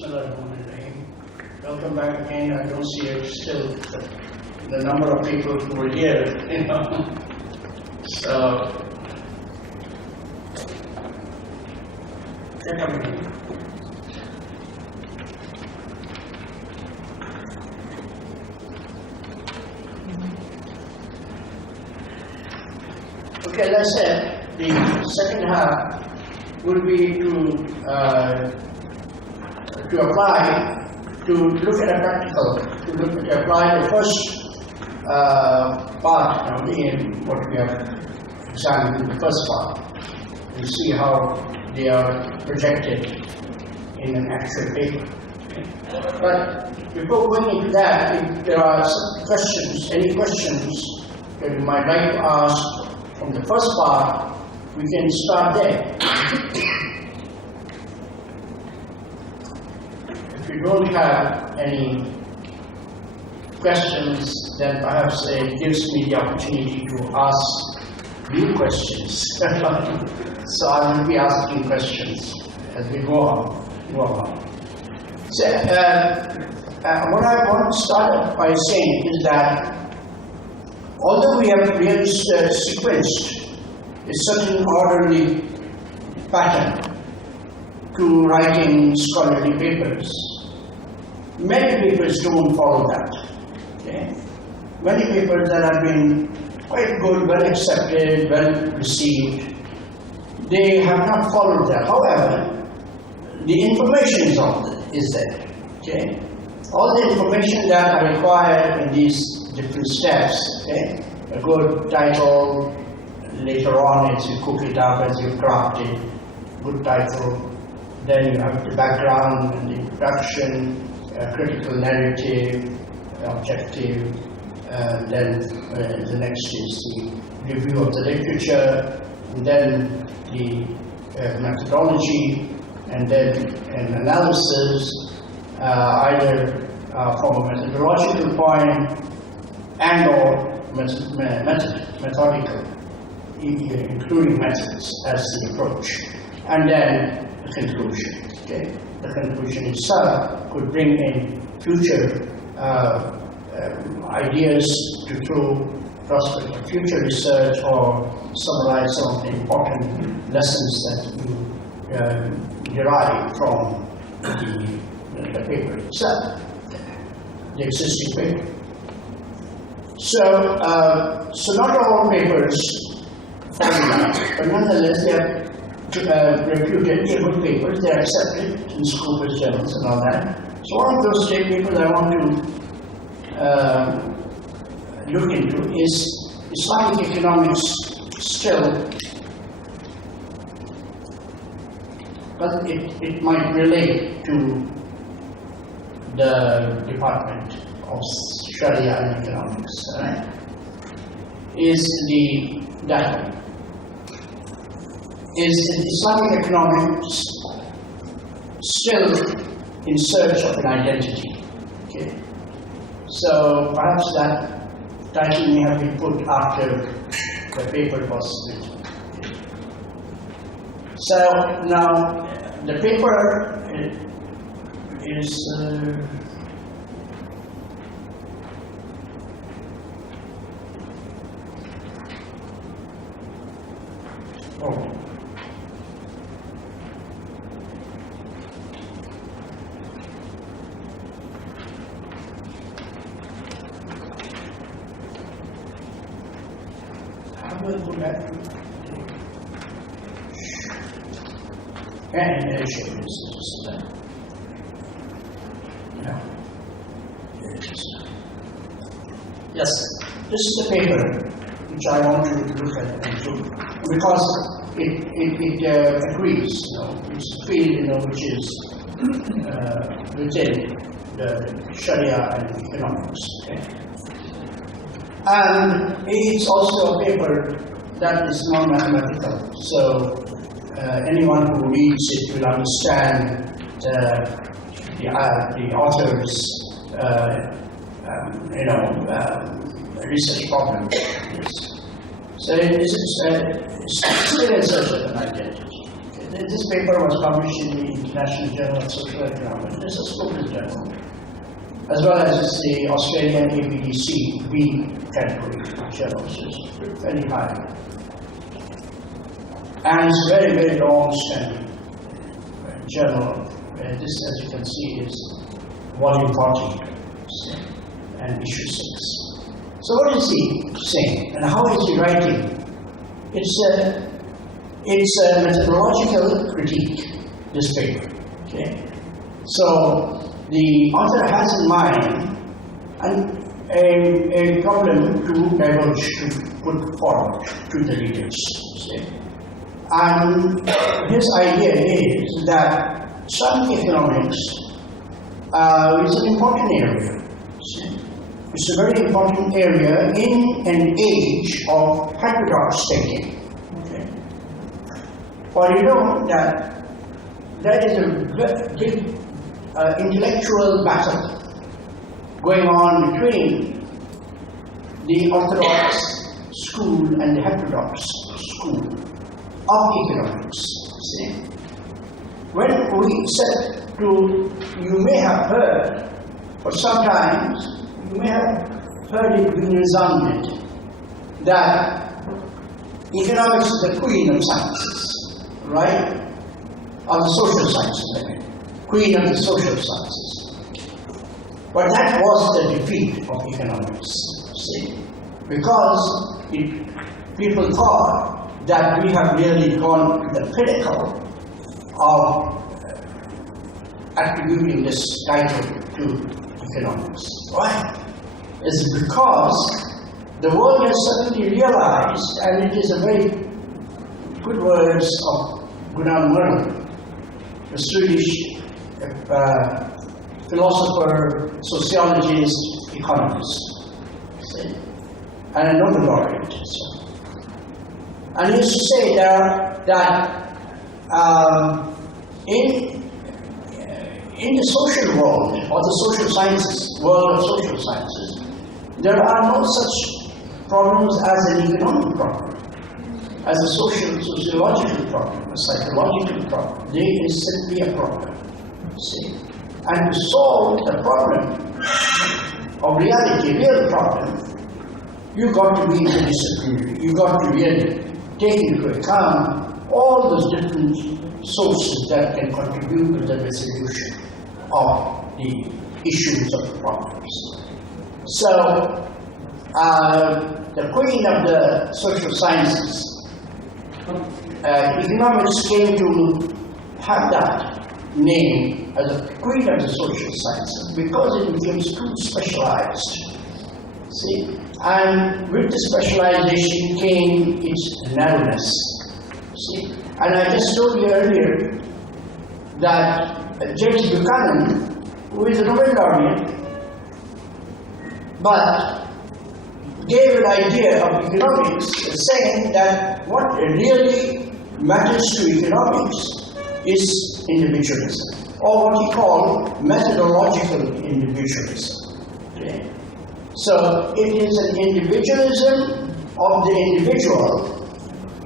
Bismillahirrahmanirrahim. Welcome back again. I don't see it still the number of people who were here, So, okay, as I said, the second half will be to apply, to look at a practical, to apply the first part in what we have examined in the first part, and see how they are projected in an actual paper. But before going into that, if there are some questions, any questions that you might like to ask from the first part, we can start there. If you don't have any questions, then perhaps it gives me the opportunity to ask you questions. So I will be asking questions as we go on. So, what I want to start by saying is that although we have sequenced a certain orderly pattern to writing scholarly papers, many papers don't follow that. Okay? Many papers that have been quite good, well accepted, well received, they have not followed that. However, the information is there. Okay? All the information that are required in these different steps, okay? A good title, later on as you cook it up, as you craft it, good title, then you have the background and the introduction, critical narrative, objective, then the next is the review of the literature, and then the methodology, and then an analysis, either from a methodological point and or methodical, including methods as the approach, and then the conclusion. Okay? The conclusion itself could bring in future ideas to throw prospect of future research or summarize some of the important lessons that you derive from the paper itself, the existing paper. So not all papers follow that, but nonetheless they are reputed, they are good papers, they are accepted in school journals and all that. So one of those papers I want to look into is Islamic economics still, but it might relate to the Department of Sharia and Economics, right? Is Islamic economics still in search of an identity? Okay. So perhaps that title may have been put after the paper was written. Okay. So now the paper is yes, this is the paper which I want to look at and through, because it agrees, it's a field, which is within the Sharia and economics. Okay? And it's also a paper that is non-mathematical, so anyone who reads it will understand the author's research problem. So it's still in search of an identity. Okay? this paper was published in the International Journal of Social Economics. This is a Scopus journal, as well as the Australian APDC B category journal, which is very high. And it's a very, very long-standing journal. This, as you can see, is volume 40 and issue 6. So what is he saying, and how is he writing? It's a methodological critique, this paper. Okay? So the author has in mind a problem to divulge, to put forward to the readers. Okay? And his idea is that some economics is an important area. See? It's a very important area in an age of heterodox thinking. Okay? For you know that there is a big intellectual battle going on between the orthodox school and the heterodox school of economics. See? When we said to, you may have heard, or sometimes you may have heard it being resounded, that economics is the queen of sciences, right? Of the social sciences, I mean. Queen of the social sciences. But that was the defeat of economics, see? Because people thought that we have really gone to the pinnacle of attributing this title to economics. Why? It's because the world has suddenly realized, and it is a very good words of Gunnar Murray, the Swedish philosopher, sociologist, economist, see? And a Nobel laureate. So. And he used to say that in the social world, or the social sciences, world of social sciences, there are no such problems as an economic problem, as a sociological problem, a psychological problem. There is simply a problem. See? And to solve the problem of reality, real problem, you've got to be interdisciplinary. You've got to really take into account all those different sources that can contribute to the resolution of the issues of the problems. So, the queen of the social sciences, economics came to have that name as a queen of the social sciences because it becomes too specialized. See? And with the specialization came its narrowness. See? And I just told you earlier that James Buchanan, who is a Nobel laureate, but gave an idea of economics, saying that what really matters to economics is individualism, or what he called methodological individualism. Okay? So it is an individualism of the individual,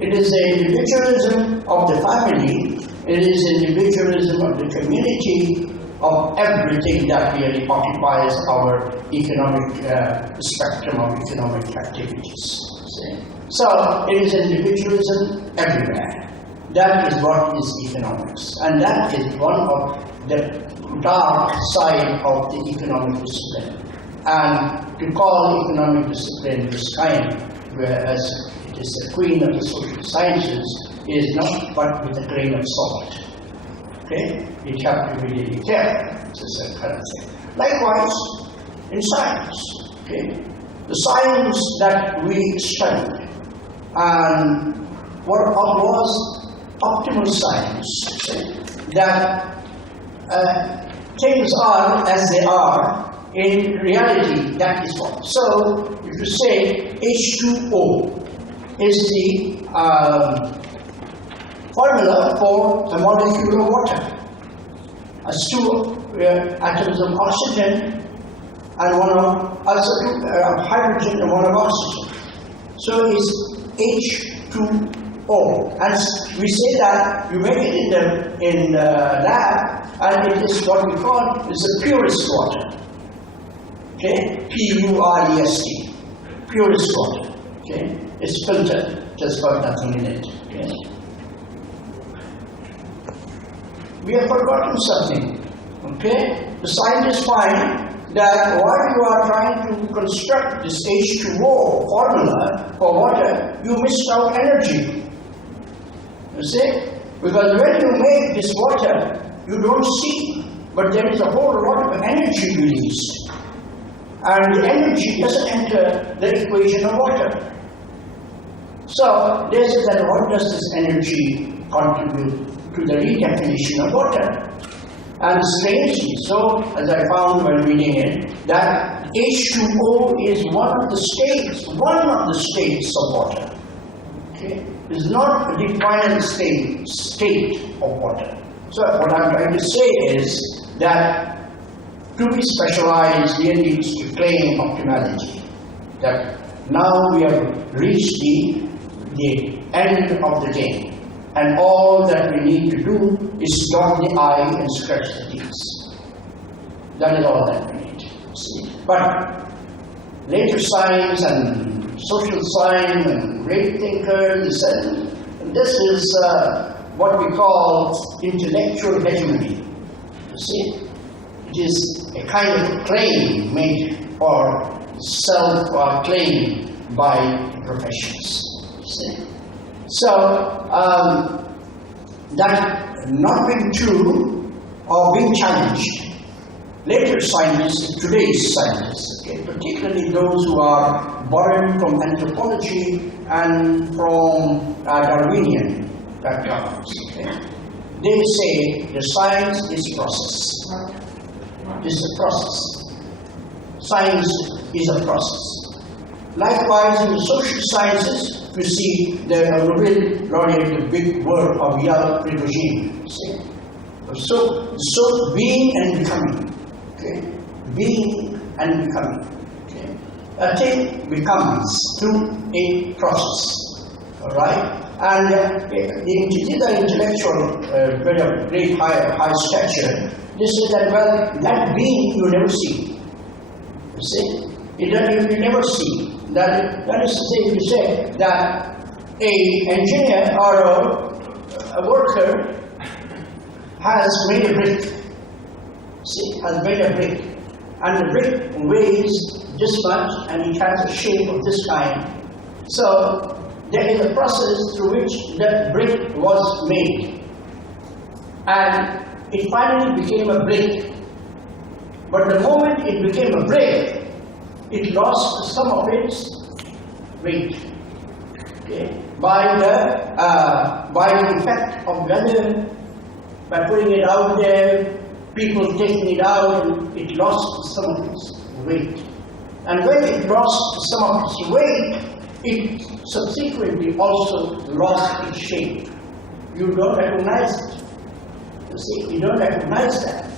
it is the individualism of the family, it is individualism of the community, of everything that really occupies our economic spectrum of economic activities. See? So it is individualism everywhere. That is what is economics. And that is one of the dark side of the economic discipline. And to call economic discipline this kind, whereas it is the queen of the social sciences, is not but with a grain of salt. Okay? You have to be really careful. This is a kind of thing. Likewise, in science, okay? The science that we study and what was optimal science, okay? That things are as they are in reality, that is what. So, if you say H2O is the formula for a molecule of water. As two atoms of oxygen and one of hydrogen and one of oxygen. So it's H2O. H2O. And we say that you make it in the lab, and it is what we call is the purest water. Okay, P-U-R-E-S-T, purest water. Okay, it's filtered, just got nothing in it. Okay. We have forgotten something. Okay, the scientists find that while you are trying to construct this H2O formula for water, you missed out energy. You see? Because when you make this water, you don't see, but there is a whole lot of energy released. And the energy doesn't enter the equation of water. So, they say that what does this energy contribute to the redefinition of water? And strangely so, as I found while reading it, that H2O is one of the states of water. Okay? It's not the final state of water. So what I'm trying to say is that to be specialized here needs to claim optimality. That now we have reached the end of the game. And all that we need to do is dot the I and scratch the T's. That is all that we need. See? But later science and social science and great thinkers, and this is what we call intellectual hegemony. You see? It is a kind of claim made or self-claim by professions. You see? So, that not being true or being challenged, later scientists, today's scientists, okay, particularly those who are borrowed from anthropology and from Darwinian backgrounds, okay, they say the science is process. It's a process. Science is a process. Likewise, in the social sciences, you see the Nobel laureate, the big word of Yale Prigogine. So being and becoming. Okay? Being and becoming. Okay? A thing becomes through a process. Alright? And these are intellectual, very of great high stature. They say that, well, that being you never see. You see? You never see. That is to say, you say that an engineer or a worker has made a brick. See, has made a brick. And the brick weighs this much and it has a shape of this kind. So, there is a process through which that brick was made. And it finally became a brick. But the moment it became a brick, it lost some of its weight. Okay? By the effect of weather, by putting it out there, people taking it out, and it lost some of its weight. And when it lost some of its weight, it subsequently also lost its shape. You don't recognize it. You see, you don't recognize that.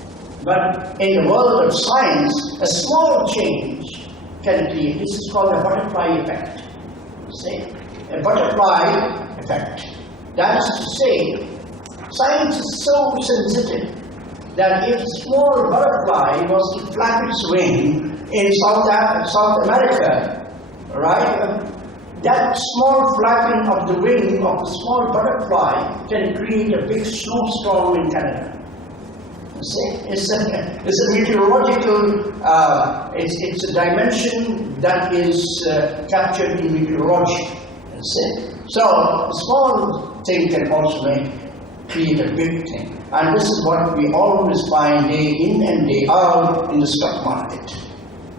But in the world of science, a small change can create. This is called the butterfly effect. You see? A butterfly effect. That is to say, science is so sensitive that if a small butterfly was to flap its wing in South America, right, that small flapping of the wing of the small butterfly can create a big snowstorm in Canada. You see, it's a meteorological, it's a dimension that is captured in meteorology. You see? So, a small thing can also create a big thing. And this is what we always find day in and day out in the stock market.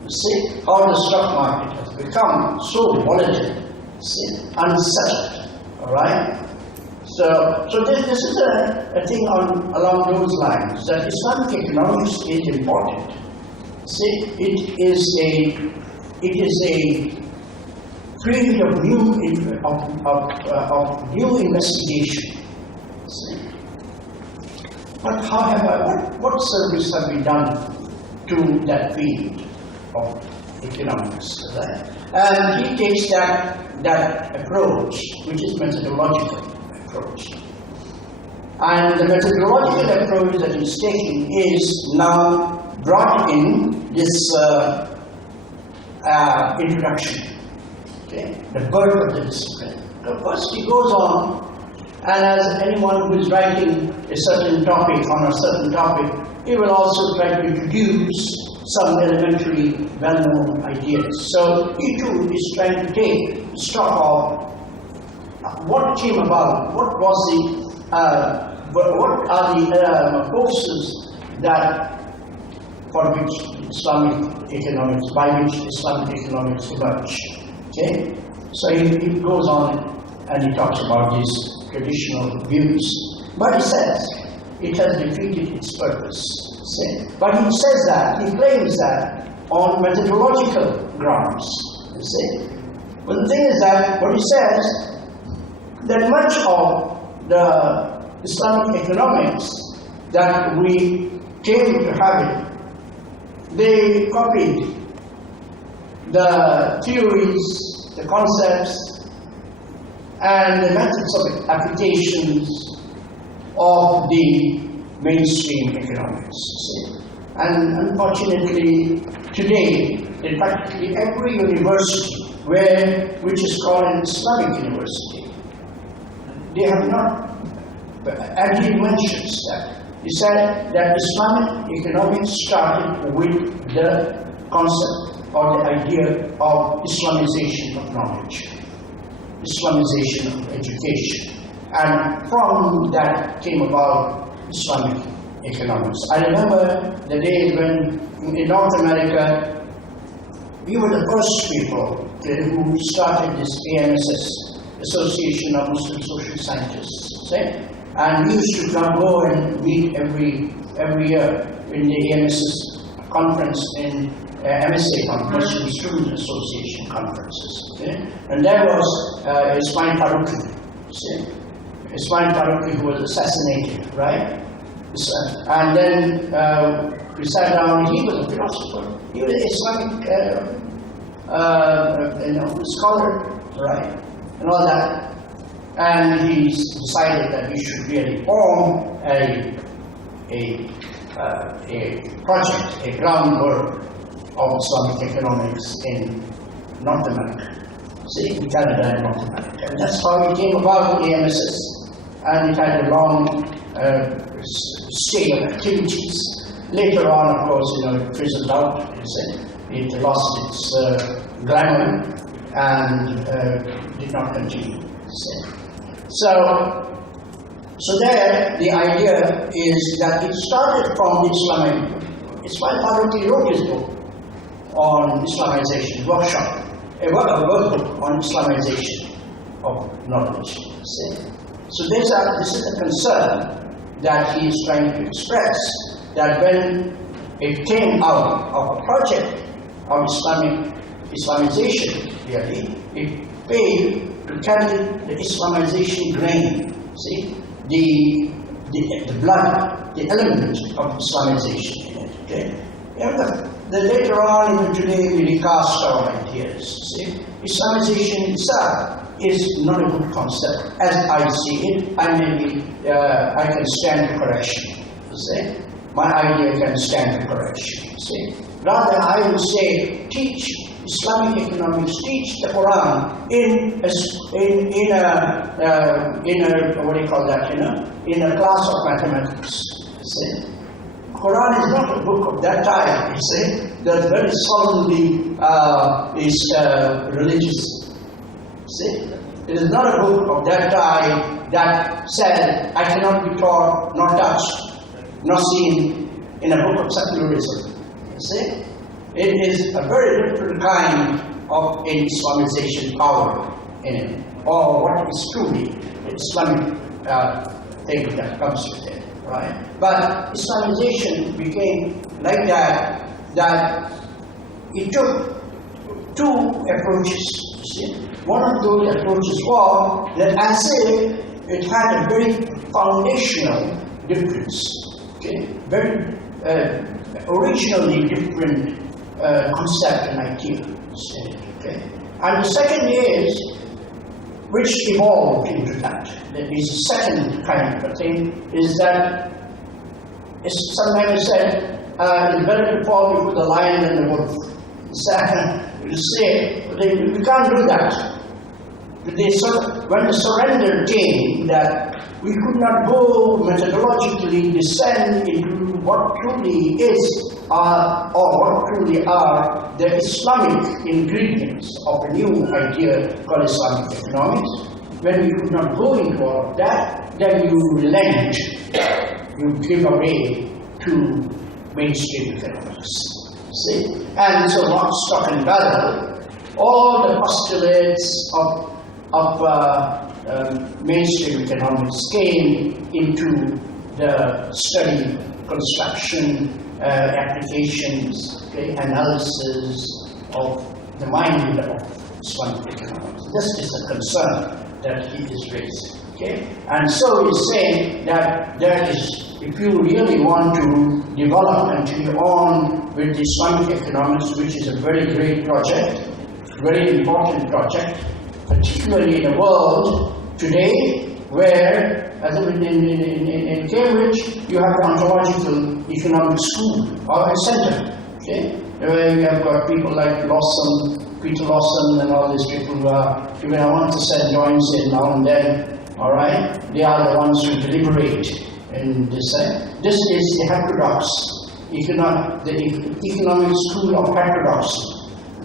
You see, how the stock market has become so volatile, you see, unsettled, all right? So this is a thing along those lines, that Islamic economics is important. See, it is a field of new investigation. See? But however, what service have we done to that field of economics? Right? And he takes that approach, which is methodological approach. And the methodological approach that he's taking is now brought in this introduction, okay, the birth of the discipline. So first he goes on, and as anyone who is writing a certain topic on a certain topic, he will also try to introduce some elementary, well-known ideas. So he too is trying to take stock of what came about, what are the forces by which Islamic economics emerge. Okay? So he goes on and he talks about these traditional views. But he says it has defeated its purpose. See? But he says that, he claims that on methodological grounds. You see? But the thing is that what he says, that much of the Islamic economics that we came to have it, they copied the theories, the concepts, and the methods of applications of the mainstream economics. See? And unfortunately, today, in practically every university, which is called an Islamic university, they have not, and he mentions that. He said that Islamic economics started with the concept or the idea of Islamization of knowledge, Islamization of education. And from that came about Islamic economics. I remember the days when in North America, we were the first people who started this AMSS, Association of Muslim Social Scientists. See? And we used to go and meet every year in the AMSS conference in MSA, Muslim Student Association conferences. Okay? And there was Ismail Farouqi. Ismail Farouqi, who was assassinated, right? And then we sat down. He was a philosopher. He was an Islamic scholar, right? And all that. And he decided that we should really form a project, a groundwork of Islamic economics in North America. See, in Canada and North America. And that's how it came about the AMSS. And it had a long stay of activities. Later on, of course, it fizzled out. It lost its glamour and did not continue. So there, the idea is that it started from the Islamic. Ismail Farouqi wrote his book on Islamization, workshop, a workbook on Islamization of knowledge. So this is a concern that he is trying to express, that when it came out of a project of Islamization, really, it failed to carry the Islamization grain, see, the blood, the element of Islamization in it. Okay? Then later on, even today, we recast our ideas. See, Islamization itself is not a good concept, as I see it. I can stand the correction. See, my idea can stand the correction. See, rather I would say teach Islamic economics, teach the Quran in a what do you call that? In a class of mathematics. See, Quran is not a book of that time. You see, that very solemnly is religious. See, it is not a book of that time that said I cannot be taught, nor touched, nor seen in a book of secularism. You see. It is a very different kind of Islamization power in it, or what is truly the Islamic thing that comes with it, right? But Islamization became like that it took two approaches, you see. One of those approaches was that as if it had a very foundational difference, okay? Very originally different concept and idea. Okay? And the second is, which evolved into that. That is the second kind of a thing, is that it's sometimes said, it's better to fall before the lion than the wolf. You say, we can't do that. When the surrender came, that we could not go methodologically descend into what truly is or what truly are the Islamic ingredients of a new idea called Islamic economics. When we could not go into all of that, then you relent, you give away to mainstream economics. See? And so lock, stock and barrel, all the postulates of mainstream economics came into the study, construction, applications, okay, analysis of the mind of Islamic economics. This is the concern that he is raising. Okay? And so he's saying that there is, if you really want to develop and continue on with the Islamic economics, which is a very great project, very important project, particularly in a world today where, as in Cambridge, you have the ontological economic school or a center, okay? Where you have got people like Peter Lawson and all these people who are, even I want to send joins in now and then, all right? They are the ones who deliberate in this. This is the heterodox, the economic school of heterodoxy.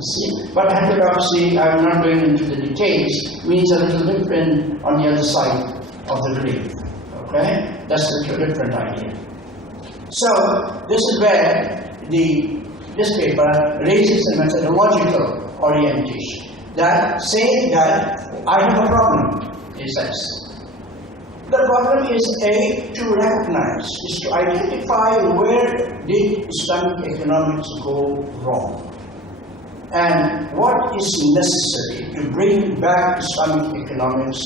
See? But heterodoxy, I'm not going into the details, means a little different on the other side of the grave. Okay? That's a little different idea. So, this is where this paper raises a methodological orientation. That saying that I have a problem, he says. The problem is to recognize, is to identify where did Islamic economics go wrong. And what is necessary to bring back Islamic economics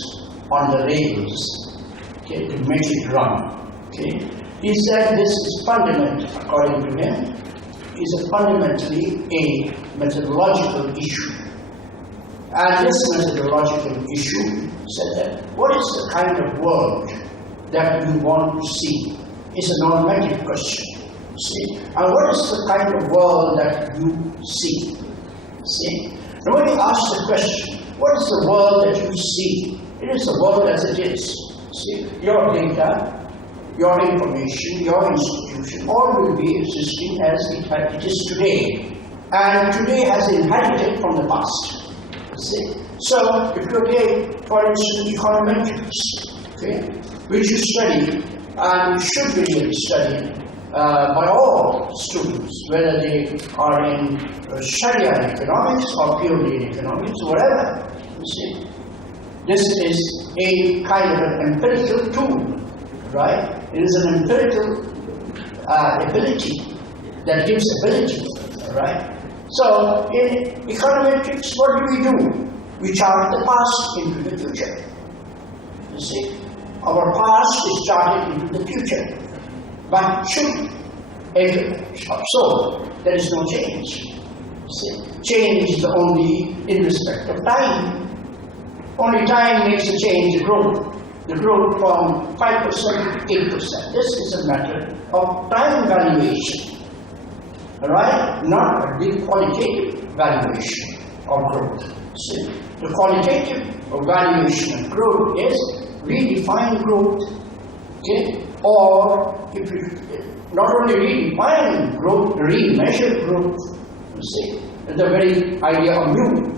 on the rails, okay, to make it run. Okay? He said this is fundamental, according to him, is fundamentally a methodological issue. And this methodological issue said that what is the kind of world that you want to see is a normative question. See? And what is the kind of world that you see? See? And when you ask the question, what is the world that you see? It is the world as it is. See? Your data, your information, your institution, all will be existing as it is today. And today has inherited from the past. See? So, if you take, for instance, econometrics, okay, which you study and should be really studied by all students, whether they are in Sharia economics or purely in economics, whatever. You see, this is a kind of an empirical tool, right? It is an empirical ability that gives ability, right? So, in econometrics, what do? We chart the past into the future. You see, our past is charted into the future. But so there is no change. You see, change is only in respect of time. Only time makes a change, the growth from 5% to 8%. This is a matter of time valuation. Alright? Not a big qualitative valuation of growth. See? The qualitative valuation of growth is redefine growth, okay? Or if you not only redefine growth, remeasure growth. You see, the very idea of new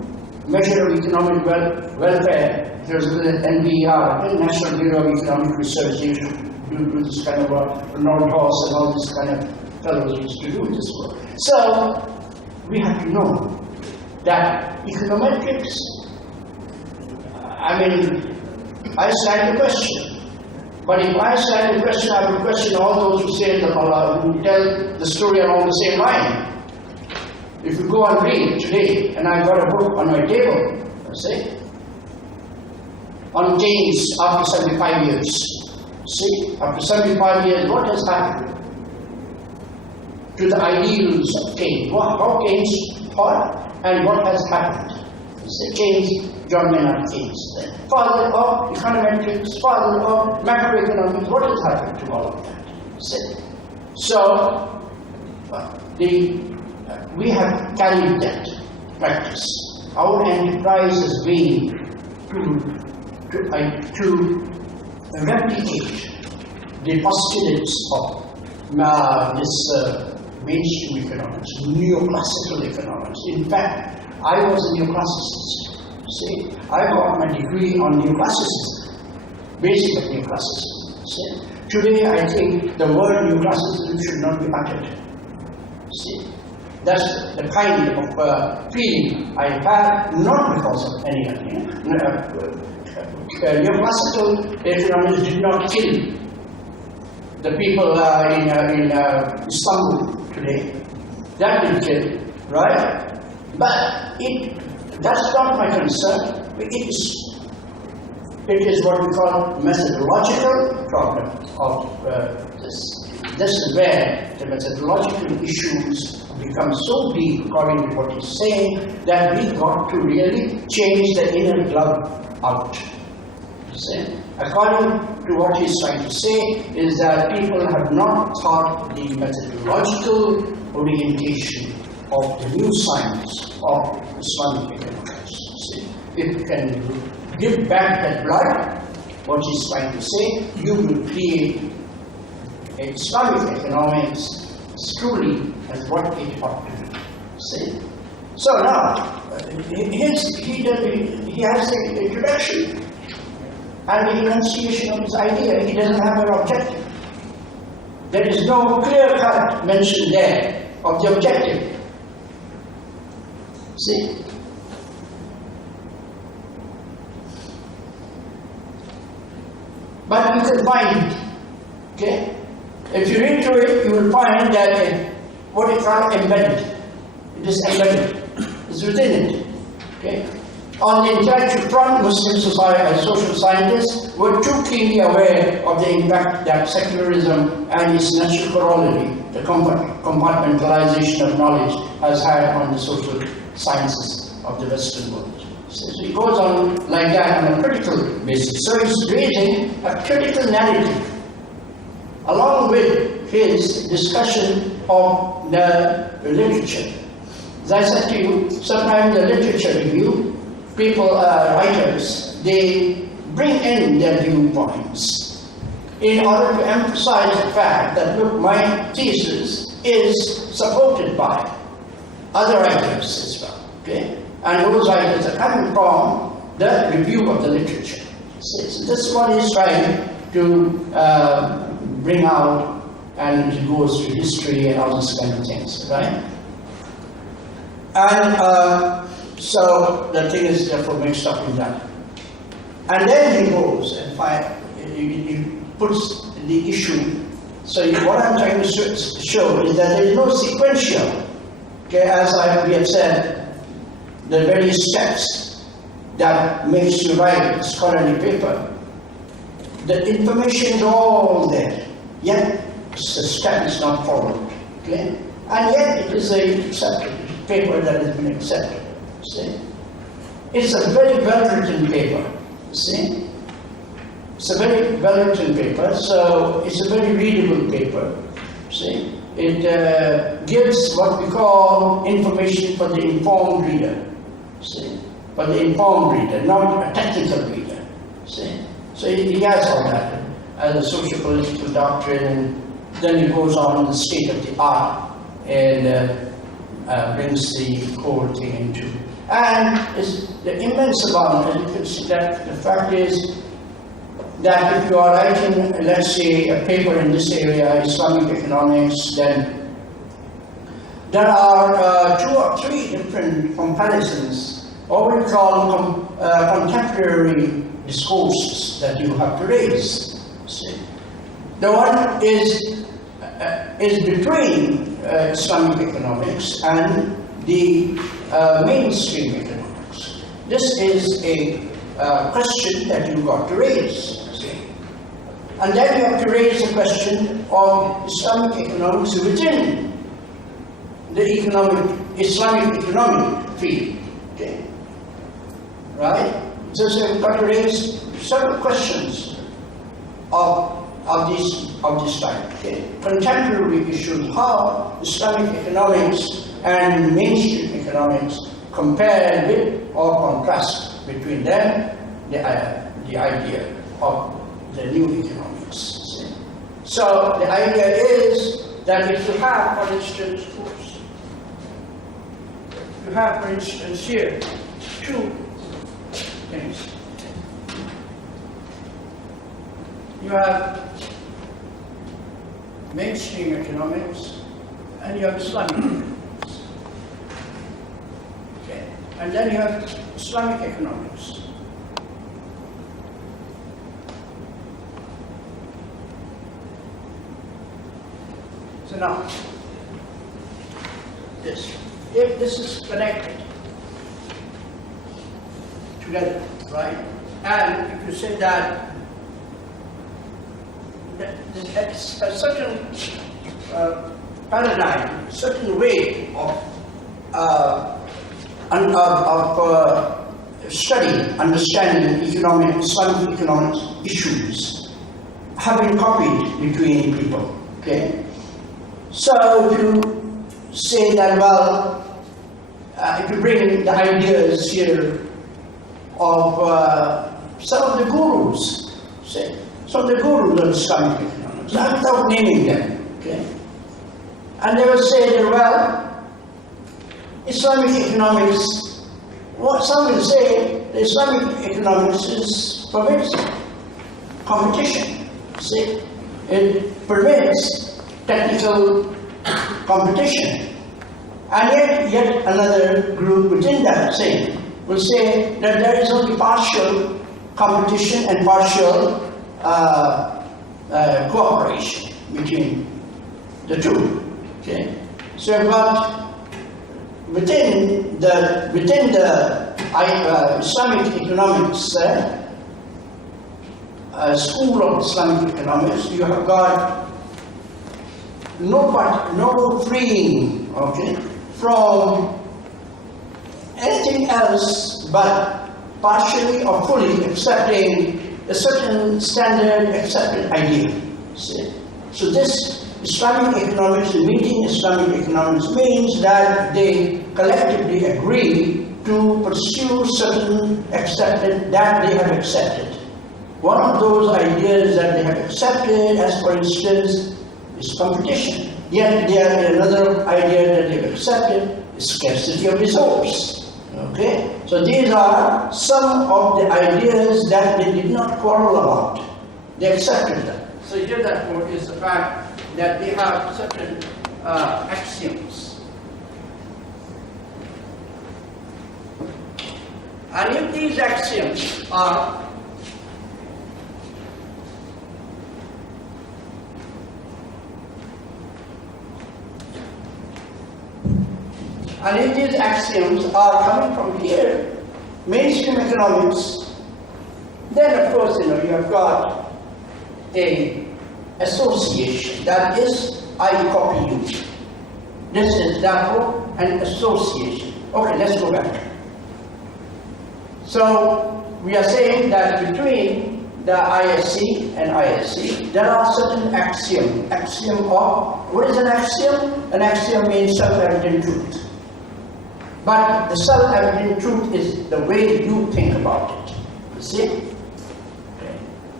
measure of economic welfare. There's the NBR, the National Bureau of Economic Research, used to do this kind of Nordhaus and all this kind of fellows used to do this work. So we have to know that econometrics, I stand the question. But if I stand the question, I will question all those who say that who tell the story along the same line. If you go and read today, and I've got a book on my table, see, on Keynes after 75 years. See, after 75 years, what has happened to the ideals of Keynes? How Keynes thought and what has happened? Keynes, John Maynard Keynes. Father of econometrics, father of macroeconomics. What has happened to all of that? So, we have carried that practice. Our enterprise has been to replicate the postulates of this mainstream economics, neoclassical economics. In fact, I was a neoclassicist. See, I got my degree on neoclassicism, basic of neoclassicism. See, today I think the word neoclassicism should not be uttered. See, that's the kind of feeling I have, not because of any other thing. Neoclassical economics did not kill the people in Istanbul today. That did kill, right? But that's not my concern. It is what we call methodological problem of this. This is where the methodological issues become so deep, according to what he's saying, that we got to really change the inner glove out. According to what he's trying to say, is that people have not thought the methodological orientation of the new science of Islamic economics. If you can give back that blood, what he's trying to say, you will create Islamic economics truly as what it ought to be. See? So now, he has the introduction and the enunciation of his idea. He doesn't have an objective. There is no clear-cut mention there of the objective. See? But you can find it. Okay? If you read through it, you will find that what we call embedded. It is embedded. It's within it. Okay? On the intellectual front, Muslim society and social scientists were too keenly aware of the impact that secularism and its natural corollary, the compartmentalization of knowledge, has had on the social sciences of the Western world. So he goes on like that on a critical basis. So he's raising a critical narrative along with his discussion of the literature. As I said to you, sometimes the literature review, people, writers, they bring in their viewpoints in order to emphasize the fact that, look, my thesis is supported by other writers as well. Okay? And those writers are coming from the review of the literature. So this is what he's trying to bring out, and it goes through history and all these kind of things, right? And so the thing is therefore mixed up in that. And then he goes and he puts the issue. So what I'm trying to show is that there is no sequential, okay, as we have said, the various steps that makes you write a scholarly paper. The information is all there, yet the step is not followed. Okay? And yet it is a accepted paper that has been accepted. See? It's a very well-written paper. See? It's a very well-written paper, so it's a very readable paper. See? It gives what we call information for the informed reader. See? For the informed reader, not a technical reader. See? So he has all that as a socio-political doctrine, and then he goes on the state of the art and brings the whole thing into. And it's the immense amount, and you can see that the fact is that if you are writing, let's say, a paper in this area, Islamic economics, then there are 2 or 3 different comparisons, or what we call contemporary discourses that you have to raise. See? The one is between Islamic economics and the mainstream economics. This is a question that you've got to raise. See? And then you have to raise the question of Islamic economics within the Islamic economic field. Okay? right? So we've got to raise certain questions of this type. Okay? Contemporary issues, how Islamic economics and mainstream economics compare with or contrast between them, the idea of the new economics. See? So the idea is that if you have, for instance, you have, for instance, here two things. You have mainstream economics and you have Islamic economics. Okay. And then you have Islamic economics. So now, if this is connected together, right? And if you say that there's a certain paradigm, certain way of studying, understanding Islamic economic issues have been copied between people. Okay, so if you say that, well, if you bring the ideas here of some of the gurus, say, some of the gurus of Islamic economics, without naming them, okay? And they will say that, well, Islamic economics, what some will say, the Islamic economics permits competition, see? It permits technical competition. And yet another group within that same will say that there is only partial competition and partial cooperation between the two. Okay, so you've got within the Islamic economics school of Islamic economics, you have got no freeing, okay, from anything else but partially or fully accepting a certain standard accepted idea. See? So this Islamic economics, meeting Islamic economics, means that they collectively agree to pursue certain accepted that they have accepted. One of those ideas that they have accepted, as for instance, is competition. Yet there another idea that they've accepted is scarcity of resource. Okay? So these are some of the ideas that they did not quarrel about. They accepted them. So here therefore is the fact that they have certain axioms. And if these axioms are coming from here, mainstream economics, then of course you have got a association, that is, I copy you. This is therefore an association. Okay, let's go back. So we are saying that between the ISC and ISC, there are certain axioms. Axiom of, what is an axiom? An axiom means self-evident truth. But the self-evident truth is the way you think about it. You see? Okay.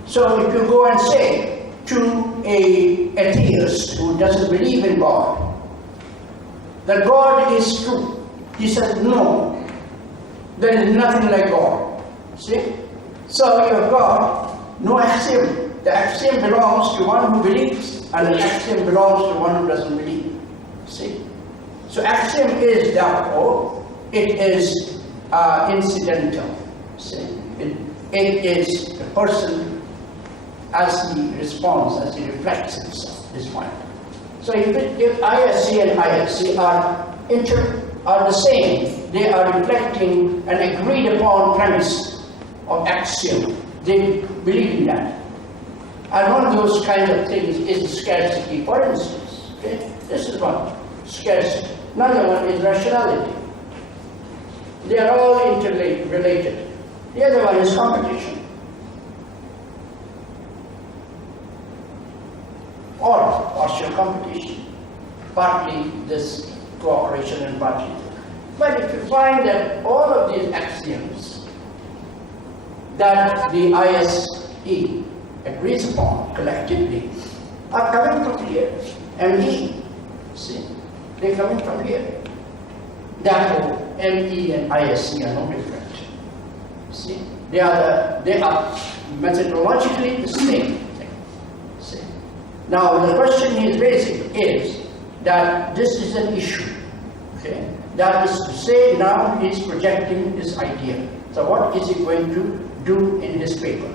So if you go and say to an atheist who doesn't believe in God, that God is true, he says, no, there is nothing like God. See? So you have got no axiom. The axiom belongs to one who believes, and the axiom belongs to one who doesn't believe. See? So axiom is therefore, it is incidental. See? It is the person as he responds, as he reflects himself, this point. So if ISC and ISC are the same, they are reflecting an agreed upon premise of axiom. They believe in that. And one of those kinds of things is scarcity, for instance. Okay? This is one, scarcity. Another one is rationality. They are all interrelated. The other one is competition. Or partial competition, partly this cooperation and partly. But if you find that all of these axioms that the ISE agrees upon collectively are coming from here, ME, see, they're coming from here. Therefore, ME and ISE are no different. See, they are methodologically the same thing. See. Now the question he is raising is that this is an issue. Okay? That is to say, now he is projecting his idea. So what is he going to do in his paper?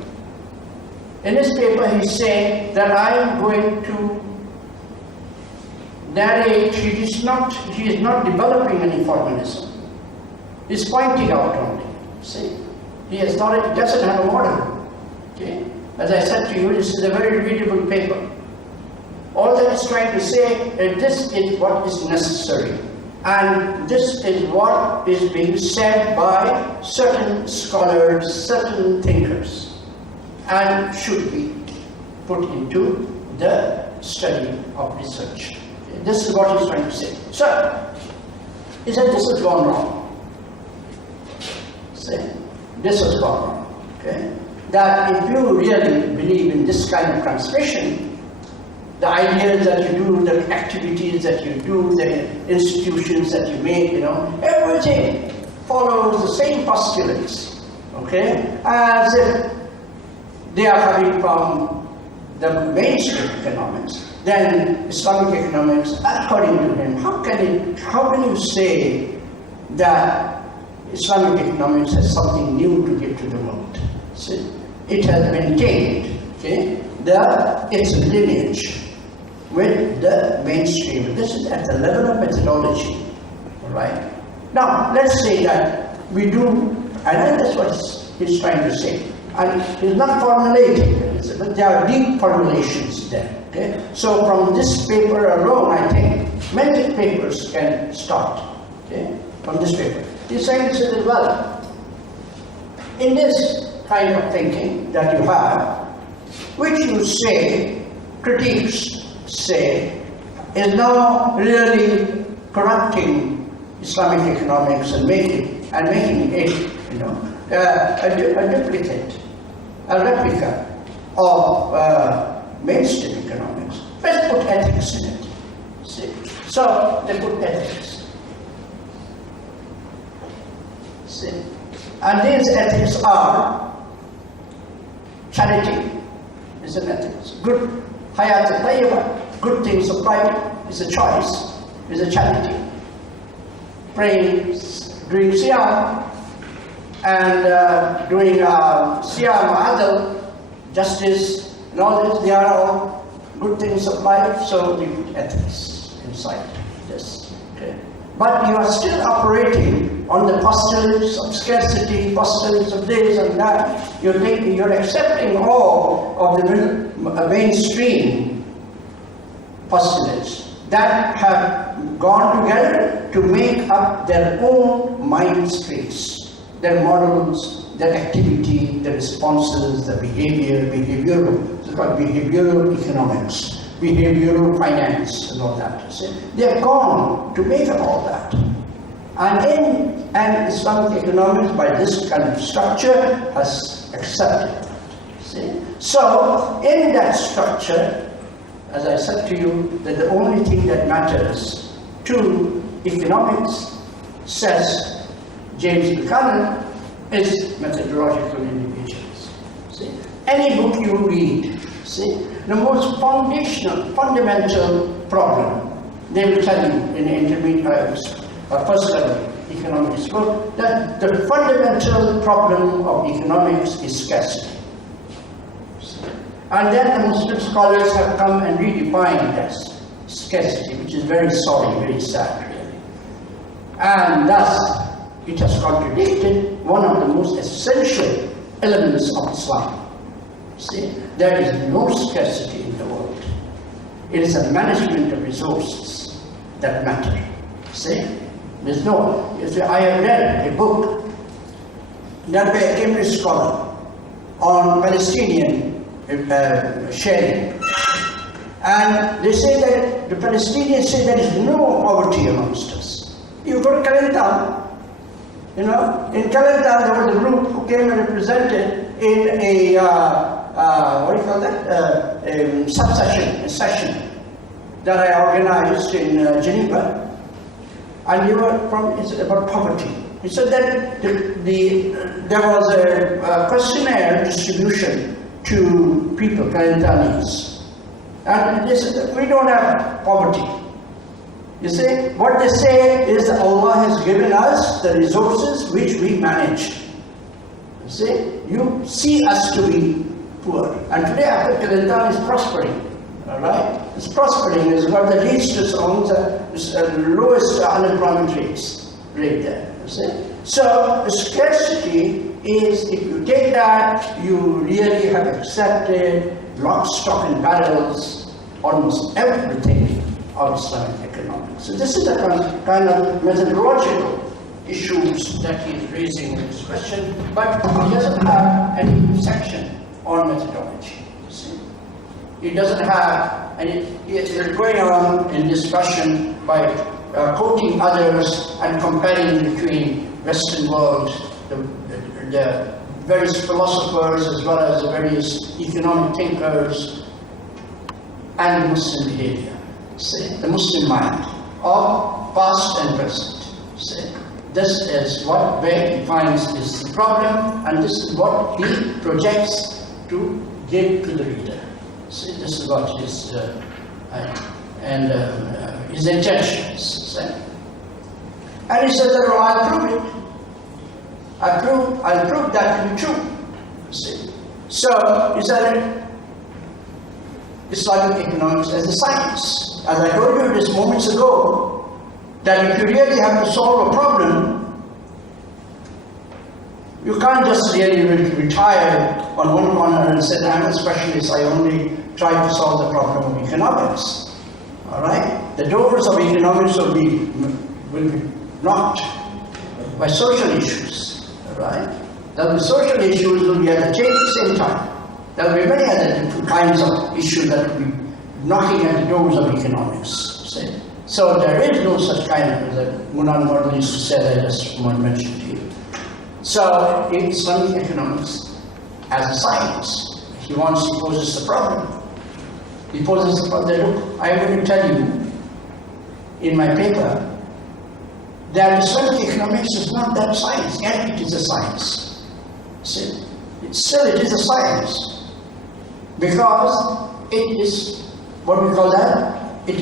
In his paper he is saying that I am going to narrate, he is not developing any formalism. He is pointing out only. See? He doesn't have a model. Okay? As I said to you, this is a very readable paper. All that is trying to say that this is what is necessary. And this is what is being said by certain scholars, certain thinkers, and should be put into the study of research. This is what he's trying to say. So, he said this has gone wrong. Say, this has gone wrong. Okay? That if you really believe in this kind of transmission, the ideas that you do, the activities that you do, the institutions that you make, everything follows the same postulates, okay? As if they are coming from the mainstream economics. Then Islamic economics, according to him, how can you say that Islamic economics has something new to give to the world? See? It has maintained, okay, its lineage with the mainstream. This is at the level of methodology, all right? Now, let's say that we do, and that's what he's trying to say. And he's not formulating it, but there are deep formulations there, okay? So from this paper alone, I think many papers can start, okay, from this paper. He's saying this as well. In this kind of thinking that you have, which you say, critiques say, is now really corrupting Islamic economics and making it, a duplicate, a replica of mainstream economics. Let's put ethics in it. See? So they put ethics. See? And these ethics are charity is an ethics. Good hayat al-tayyiba, good things of life is a choice, is a charity. Praying, doing siyam, and doing siyam, adl, justice, and all this, they are all good things of life, so we put ethics inside this. Okay? But you are still operating on the postulates of scarcity, postulates of this and that. You're accepting all of the mainstream postulates that have gone together to make up their own mind space, their models, their activity, their responses, their behavioral, it's called behavioral economics, behavioral finance and all that. See? They have gone to make up all that. And Islamic economics, by this kind of structure, has accepted that. See? So, in that structure, as I said to you, that the only thing that matters to economics, says James Buchanan, is methodological individuals. See? Any book you read, see, the most fundamental problem, they will tell you in intermediate first level economics book, that the fundamental problem of economics is scarcity. And then the Muslim scholars have come and redefined this scarcity, which is very sorry, very sad, really. And thus, it has contradicted one of the most essential elements of Islam. See, there is no scarcity in the world. It is a management of resources that matter. See, there's no. I have read a book done by a Cambridge scholar on Palestinian sharing. And they say that the Palestinians say there is no poverty amongst us. You go to Kelantan, in Kelantan there was a group who came and represented in a, what do you call that, a session that I organized in Geneva. And you were from, it's about poverty. He said that there was a questionnaire distribution to people, Kelantanese. And they said, we don't have poverty. You see, what they say is that Allah has given us the resources which we manage. You see us to be poor. And today, after Kelantan is prospering. All right? It's prospering. It's got the least, lowest unemployment rate there. You see? So, the scarcity is, if you take that, you really have accepted lock, stock and barrels, almost everything of Islamic economics. So this is the kind of methodological issues that he is raising in this question, but he doesn't have any section on methodology. See? He doesn't have, and he's going around in discussion by quoting others and comparing between Western world, the various philosophers as well as the various economic thinkers and the Muslim behavior, the Muslim mind of past and present. This is where he finds is the problem, and this is what he projects to give to the reader. This is what his his intentions. And he says that, well, I'll prove it. I'll prove that to be true. So he said Islamic economics as a science. As I told you just moments ago, that if you really have to solve a problem, you can't just really retire on one corner and say, I'm a specialist, I only try to solve the problem of economics. All right? The doors of economics will be knocked by social issues. All right? The social issues will be at the same time. There will be many other different kinds of issues that will be knocking at the doors of economics. See? So there is no such kind of, as Munan Model used to say, that I just want to mention to you. So in Islamic economics, as a science, he poses the problem. He poses the problem, look, I'm going to tell you in my paper that Islamic economics is not that science, yet it is a science. See? It is a science. Because it is, what we call that, it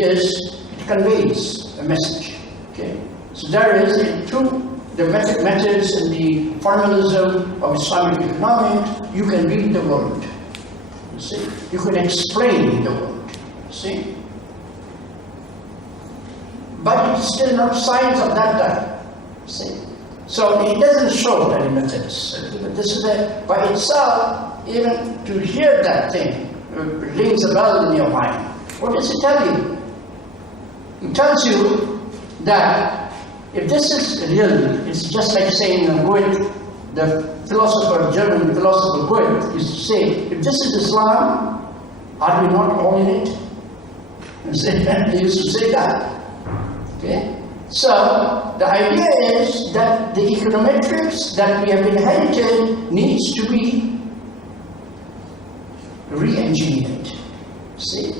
conveys a message. Okay? So there is, through the methods and the formalism of Islamic economics, you can read the world. You see? You can explain the world. See? But it's still not science of that time. See? So it doesn't show any methods. This is by itself, even to hear that thing, rings a bell in your mind. What does it tell you? It tells you that if this is real, it's just like saying Goethe, the German philosopher Goethe, used to say, if this is Islam, are we not all in it? He used to say that. Okay? So, the idea is that the econometrics that we have inherited needs to be re-engineered. See?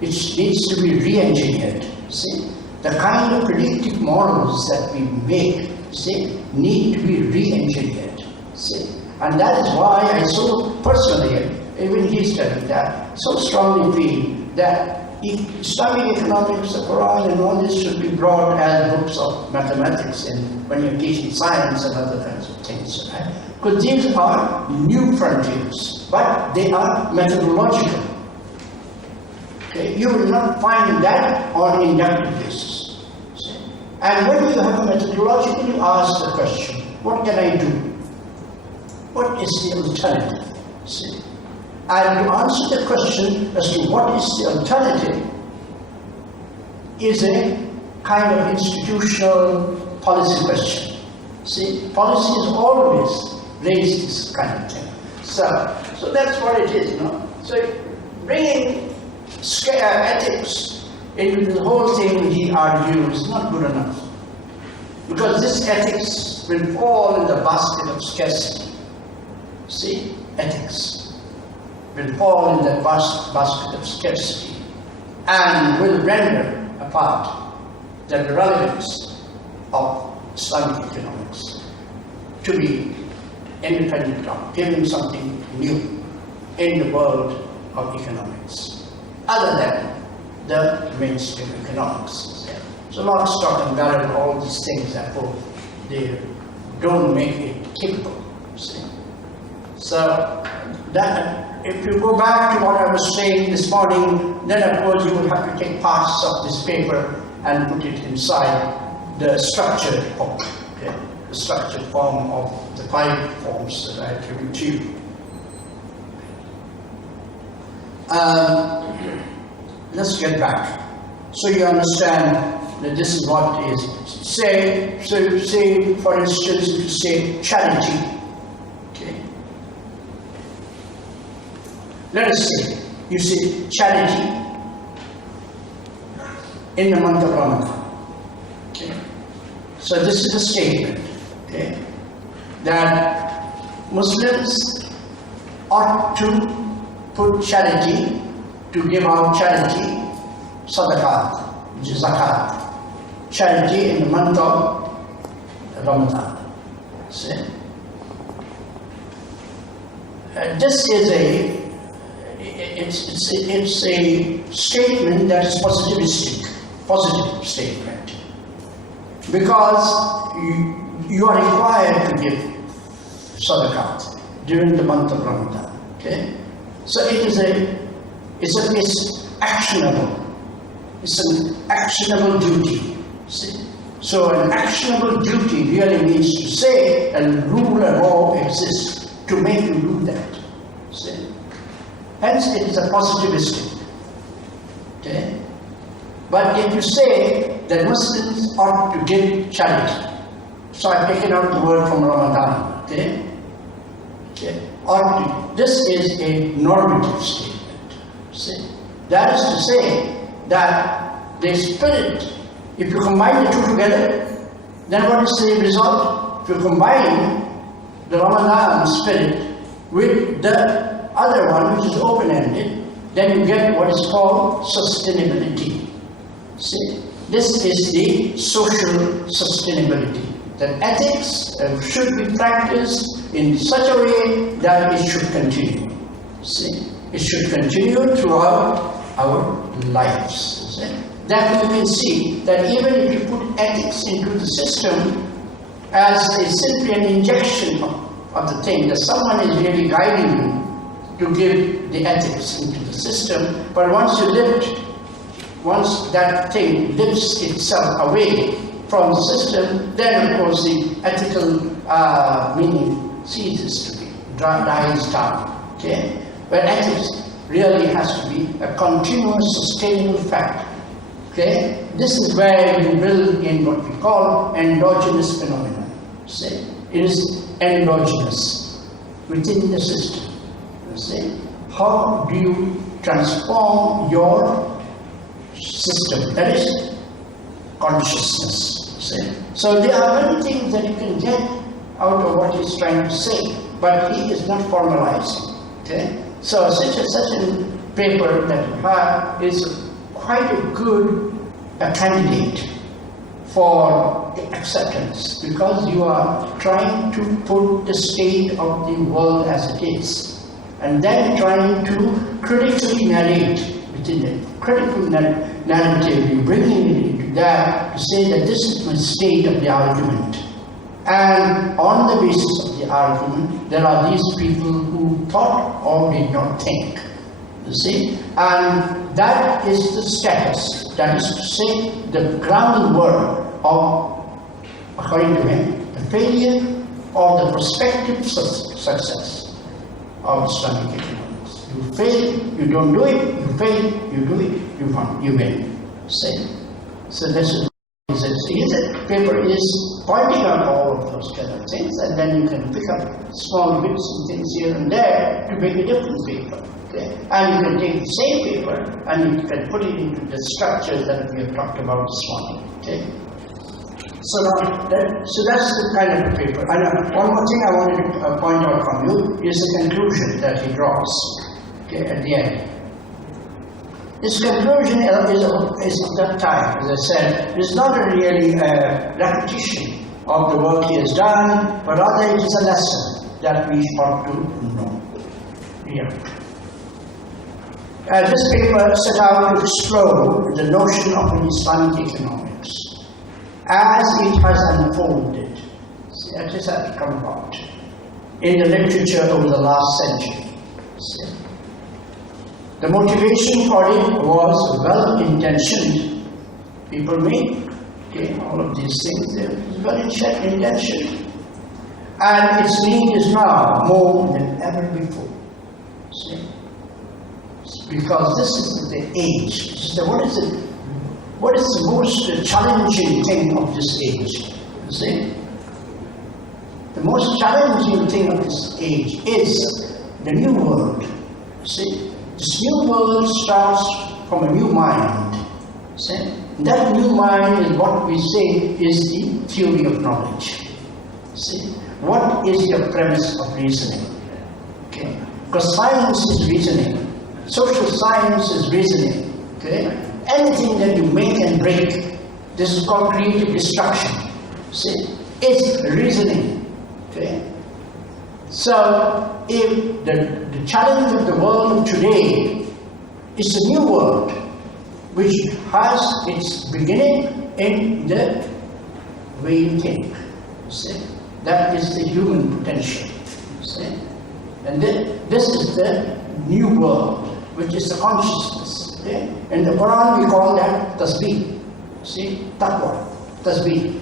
It needs to be re-engineered. See? The kind of predictive models that we make, see, need to be re-engineered. See? And that is why I so personally, even he studied that, so strongly feel that Islamic economics, the Quran and all this should be brought as books of mathematics when you're teaching science and other kinds of things. Right? Because these are new frontiers, but they are methodological. Okay? You will not find that on inductive basis. See? And when you have a methodological, you ask the question, what can I do? What is the alternative? See? And to answer the question as to what is the alternative is a kind of institutional policy question. See, policy is always raise this kind of thing. So that's what it is, no? So bringing ethics into the whole thing, he argues, is not good enough. Because this ethics will fall in the basket of scarcity. See, ethics will fall in the basket of scarcity and will render apart the relevance of Islamic economics to be independent of, giving something new in the world of economics, other than the mainstream economics. So lock, stock and barrel, all these things that they don't make it capable. See? So that, if you go back to what I was saying this morning, then of course you will have to take parts of this paper and put it inside the structured form, okay? The structured form of the 5 forms that I have given to you. Let's get back. So you understand that this is what it is. Say, for instance, if you say charity, okay? Let us say, you say charity in the month of Ramadan, okay? So this is a statement, okay, that Muslims ought to put charity, to give out charity, sadaqat, which is zakat, charity in the month of Ramadan. See? This is it's a statement that is positivistic, positive statement, because you are required to give sadaqat during the month of Ramadan. Okay, so it's actionable. It's an actionable duty. See? So an actionable duty really means to say a rule and law exists to make you do that. See? Hence it is a positivistic. Okay? But if you say that Muslims ought to give charity, so I've taken out the word from Ramadan, okay? Okay. This is a normative statement. See? That is to say that the spirit, if you combine the two together, then what is the result? If you combine the Ramadan spirit with the other one, which is open-ended, then you get what is called sustainability. See, this is the social sustainability. That ethics should be practiced in such a way that it should continue. See, it should continue throughout our lives. See? That you can see that even if you put ethics into the system as simply an injection of the thing, that someone is really guiding you to give the ethics into the system, but once that thing lifts itself away from the system, then of course the ethical meaning ceases to be, dies down. Okay? But ethics really has to be a continuous, sustainable fact. Okay? This is where you build in what we call endogenous phenomena. See? It is endogenous within the system. See? How do you transform your system? That is consciousness. See? So there are many things that you can get out of what he's trying to say, but he is not formalizing. Okay? So such a paper that you have is quite a good candidate for acceptance, because you are trying to put the state of the world as it is, and then trying to critically narrate within it. Critical narrative, you bringing it into that to say that this is the state of the argument. And on the basis of the argument, there are these people who thought or did not think. You see? And that is the status. That is to say, the groundwork of, according to him, the failure or the prospective success of Islamic economics. You fail, you don't do it, you fail, you do it, you win. See? So this is His paper is pointing out all of those kind of things, and then you can pick up small bits and things here and there to make a different paper. Okay? And you can take the same paper and you can put it into the structures that we have talked about this morning. Okay? So that's the kind of paper. And one more thing I wanted to point out from you is the conclusion that he draws, okay, at the end. His conclusion is of that time, as I said, is not really a repetition of the work he has done, but rather it is a lesson that we ought to know. Yeah. This paper set out to explore the notion of an Islamic economics as it has unfolded. See, that is how it come about in the literature over the last century. See. The motivation for it was well-intentioned. People make all of these things, they're well-intentioned. And its need is now more than ever before. See? Because this is the age. What is the most challenging thing of this age? You see? The most challenging thing of this age is the new world. You see? This new world starts from a new mind. See? That new mind is what we say is the theory of knowledge. See? What is the premise of reasoning? Okay? Because science is reasoning. Social science is reasoning. Okay? Anything that you make and break, this is called creative destruction. See? It's reasoning. Okay? So, if the challenge of the world today is a new world, which has its beginning in the way you think. See? That is the human potential. See? And this is the new world, which is the consciousness. Okay? In the Quran, we call that tasbih. See? Taqwa. Tasbih.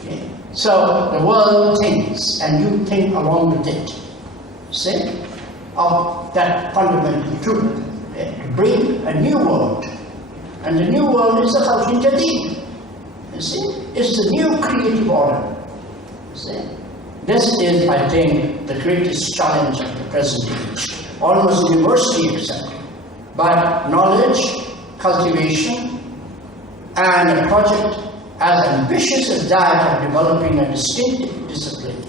Okay? So the world thinks, and you think along with it. See? Of that fundamental truth. Okay? To bring a new world. And the new world is the Khalqin Jadid. You see? It's the new creative order. You see? This is, I think, the greatest challenge of the present age. Almost universally accepted. But knowledge, cultivation, and a project as ambitious as that of developing a distinctive discipline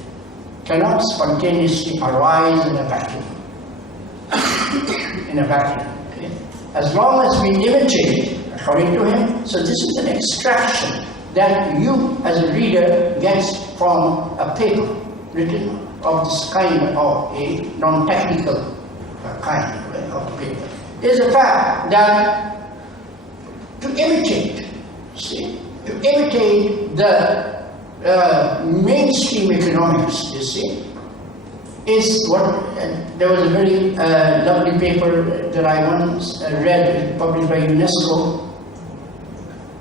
cannot spontaneously arise in a vacuum. Okay? As long as we imitate, according to him, so this is an extraction that you as a reader gets from a paper written of this kind of a non-technical kind of paper. Is the fact that to imitate, see, to imitate the mainstream economics, you see, is what, there was a very lovely paper that I once read, published by UNESCO,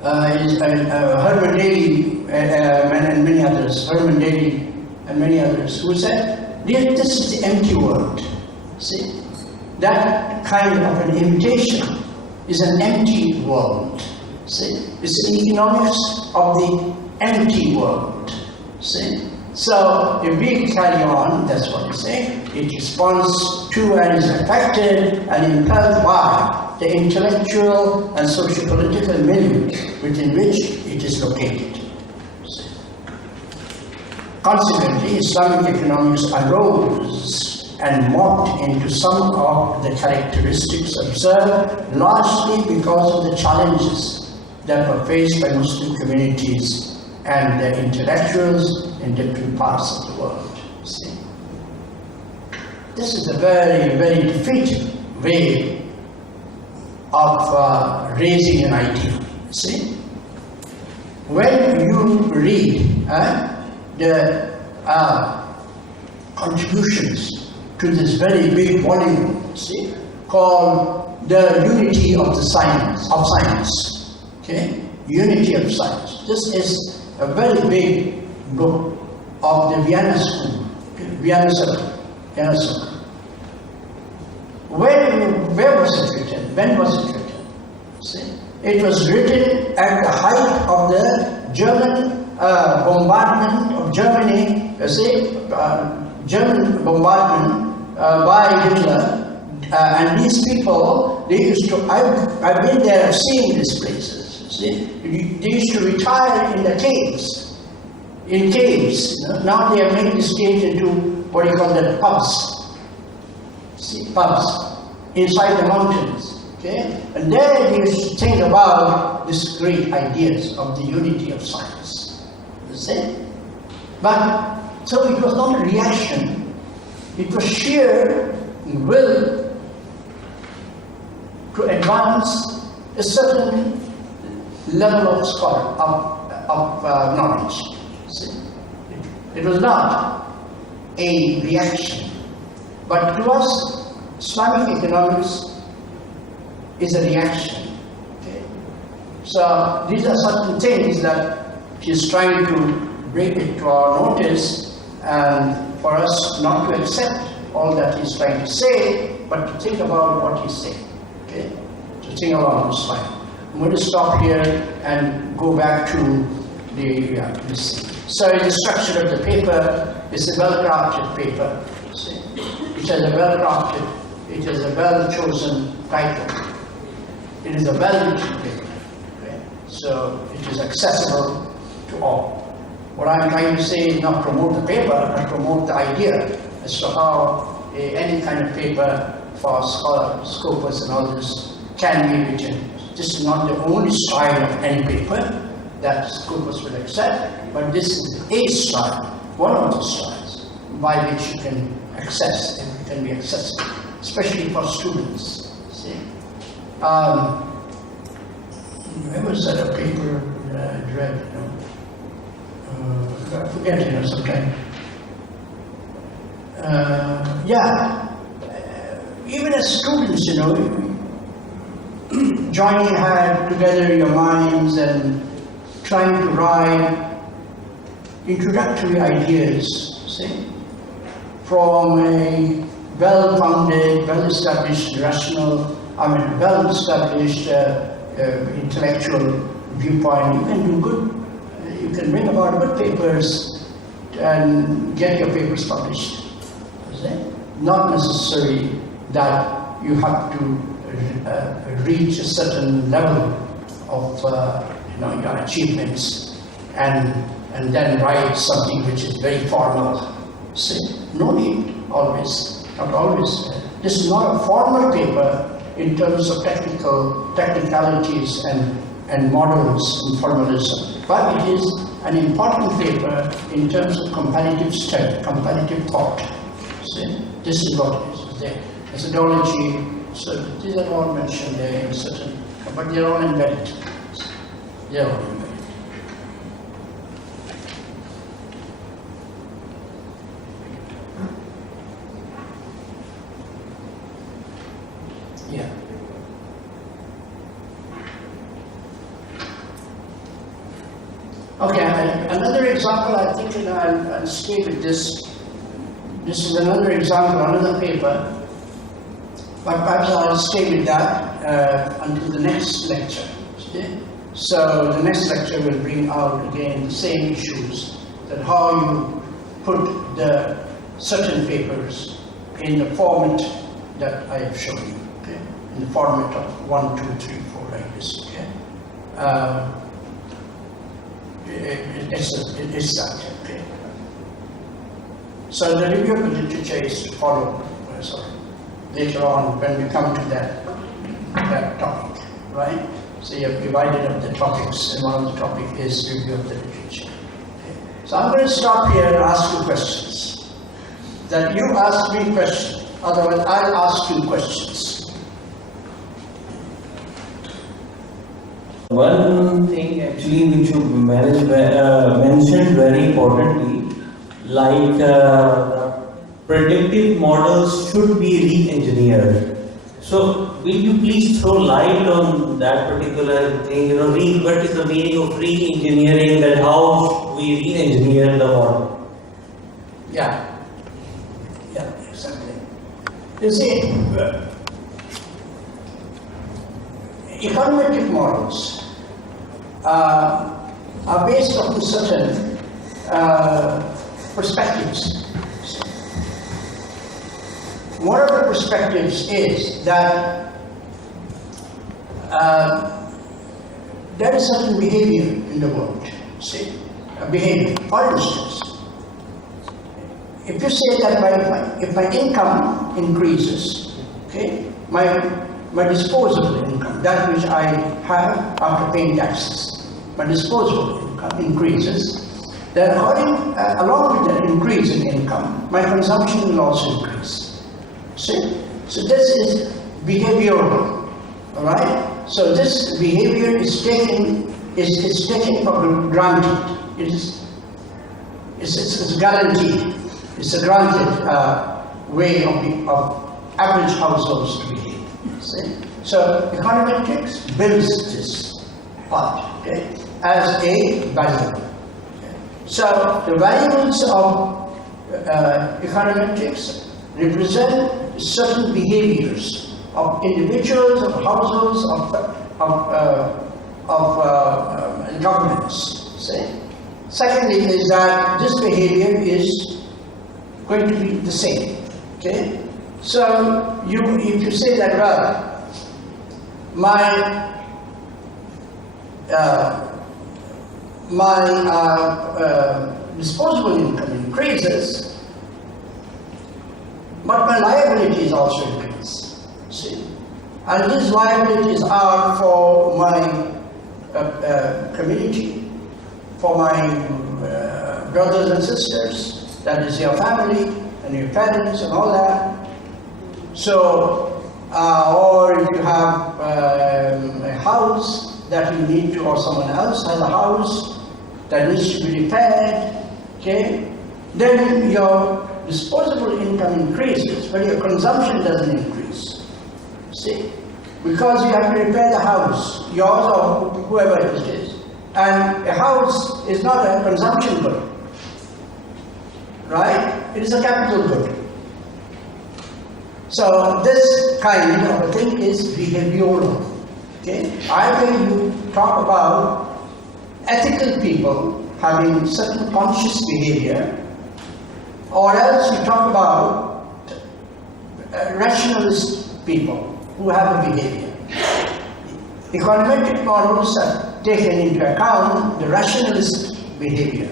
Herman Daly and many others, Herman Daly and many others, who said, this is the empty world, see. That kind of an imitation is an empty world. See? It's the economics of the empty world. See? So, if we carry on, that's what we say, it responds to and is affected and impelled by the intellectual and socio-political milieu within which it is located. See? Consequently, Islamic economics arose and morphed into some of the characteristics observed, largely because of the challenges that were faced by Muslim communities and their intellectuals in different parts of the world. See? This is a very, very defeated way of raising an idea. See? When you read the contributions to this very big volume, see, called The Unity of the Science, okay? Unity of Science. This is a very big book of the Vienna School, Vienna Circle. Where was it written? When was it written? See? It was written at the height of the German bombardment of Germany, German bombardment by Hitler, and these people, they used to, I've been there, I've seen these places, see? They used to retire in the caves, Now they have made these caves into, what do you call them, pubs, see, pubs, inside the mountains, okay? And there they used to think about these great ideas of the unity of science, you see? But, so it was not a reaction, it was sheer will to advance a certain level of knowledge. See? It was not a reaction, but to us, Islamic economics is a reaction. Okay? So these are certain things that he's trying to bring it to our notice, and for us not to accept all that he's trying to say, but to think about what he's saying. Okay? To think about this line. I'm going to stop here and go back to this. So the structure of the paper is a well-crafted paper. See? It has a well-crafted, it has a well-chosen title. It is a well-written paper. Okay? So it is accessible to all. What I'm trying to say is not promote the paper, but promote the idea as to how any kind of paper for scholars, scopus and all this can be written. This is not the only style of any paper that scopus will accept, but this is a style, one of the styles by which you can access, and it can be accessible, especially for students. See? Where was that a paper that I read? I forget, sometime. Even as students, joining together your minds and trying to write introductory ideas, see, from a well-founded, well-established well-established intellectual viewpoint. You can do good, you can bring about good papers and get your papers published. Not necessary that you have to reach a certain level of your achievements and then write something which is very formal. See, no need always, not always. This is not a formal paper in terms of technicalities and models and formalism, but it is an important paper in terms of comparative study, comparative thought. See, this is what it is. The methodology, so these are all mentioned there in certain, but they are all embedded. They are all embedded. Yeah. Okay, another example, I think I'll stay with this. This is another example, another paper, but perhaps I'll stay with that until the next lecture. Okay? So the next lecture will bring out again the same issues, that how you put the certain papers in the format that I have shown you, okay? In the format of 1, 2, 3, 4, like this. Okay? It's that. Okay? So the review of the literature is to follow later on when we come to that topic, right? So you have divided up the topics, and one of the topics is review of the literature. Okay. So I'm going to stop here and ask you questions. That you ask me questions, otherwise I'll ask you questions. One thing actually which you mentioned very importantly, like predictive models should be re-engineered. So will you please throw light on that particular thing? What is the meaning of re-engineering, and how we re-engineer the model? Yeah, exactly. You see, econometric models are based on certain perspectives. One of the perspectives is that there is certain behavior in the world. See, a behavior. For instance, if you say that if my income increases, okay, my disposable income, that which I have after paying taxes, my disposable income increases, then along with that increase in income, my consumption will also increase. See? So this is behavioral, all right? So this behavior is taken for granted. It's guaranteed. It's a granted way of average households to behave. See? So econometrics builds this part, okay, as a variable. Okay. So the variables of econometrics represent certain behaviors of individuals, of households, of governments. See? Secondly, is that this behavior is going to be the same. Okay? So if you say that, well, my disposable income increases, but my liabilities also increase. See? And these liabilities are for my community, for my brothers and sisters, that is your family and your parents and all that. So, or if you have a house that you need to, or someone else has a house that needs to be repaired, okay, then your disposable income increases, but your consumption doesn't increase. See? Because you have to repair the house, yours or whoever it is. And a house is not a consumption good, right? It is a capital good. So this kind of a thing is behavioral. Okay? Either you talk about ethical people having certain conscious behavior, or else you talk about rationalist people who have a behavior. Econometric models are taken into account the rationalist behavior,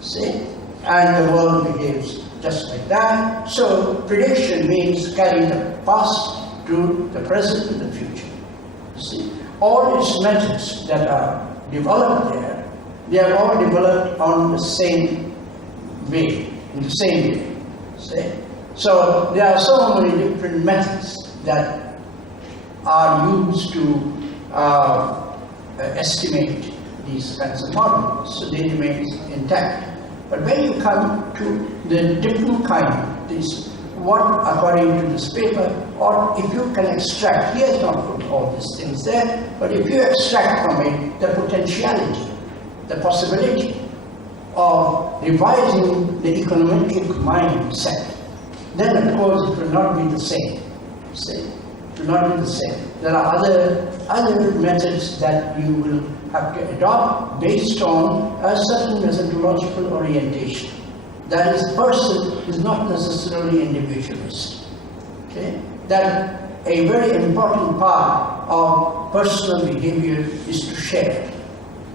see, and the world behaves just like that. So prediction means carrying the past to the present and the future. See, all its methods that are developed there, they are all developed on the same way, in the same way. See? So there are so many different methods that are used to estimate these kinds of models, so they remain intact. But when you come to the different kind, this what according to this paper, or if you can extract, he has not put all these things there, but if you extract from it the potentiality, the possibility of revising the econometric mindset, then of course it will not be the same. See? It will not be the same. There are other methods that you will have to adopt based on a certain methodological orientation. That is, person is not necessarily individualist. Okay? That a very important part of personal behavior is to share.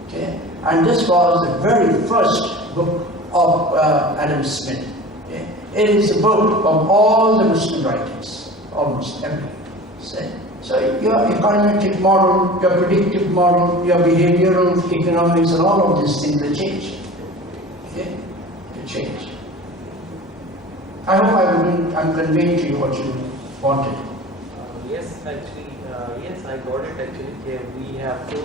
Okay? And this was the very first book of Adam Smith. Okay? It is a book of all the Muslim writings, almost every. So your econometric model, your predictive model, your behavioral economics, and all of these things will change. Okay? They change. I hope I'm conveying to you what you wanted. Yes, actually, yes, I got it. Actually, yeah, we have to.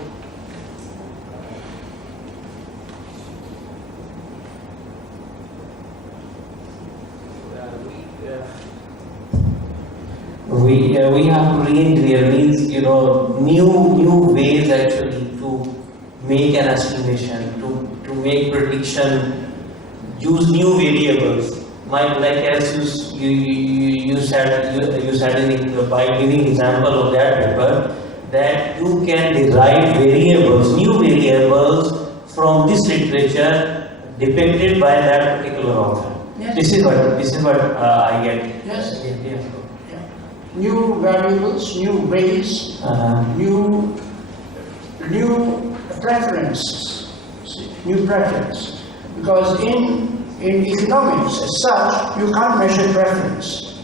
We have to re-engineer, means new ways actually to make an estimation, to make prediction, use new variables. Like as you said by giving example of that paper, that you can derive variables, new variables from this literature depicted by that particular author. Yes. This is what I get. Yes. Yeah. New variables, new ways, new preferences. See, new preference. Because in economics as such, you can't measure preference.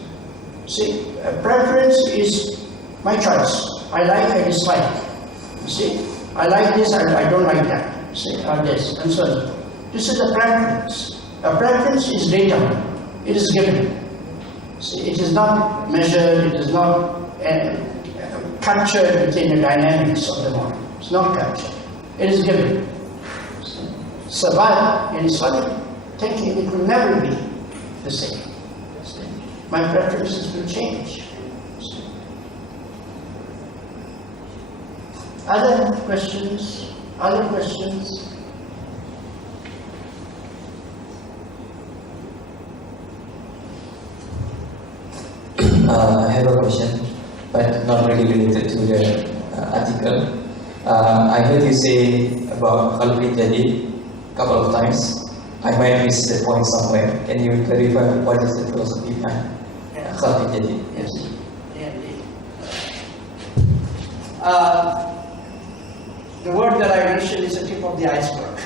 See, a preference is my choice. I like, I dislike. You see, I like this, I don't like that. See, or this, and so on. This is a preference. A preference is data. It is given. See, it is not measured, it is not captured within the dynamics of the model. It's not captured. It is given. So, but in solid thinking, it will never be the same. See? My preferences will change. See? Other questions? Other questions? I have a question, but not really related to the article. I heard you say about Khalqi Jadi a couple of times. I might miss the point somewhere. Can you clarify what is the philosophy behind Khalqi Jadi? Yes. The word that I mentioned is the tip of the iceberg.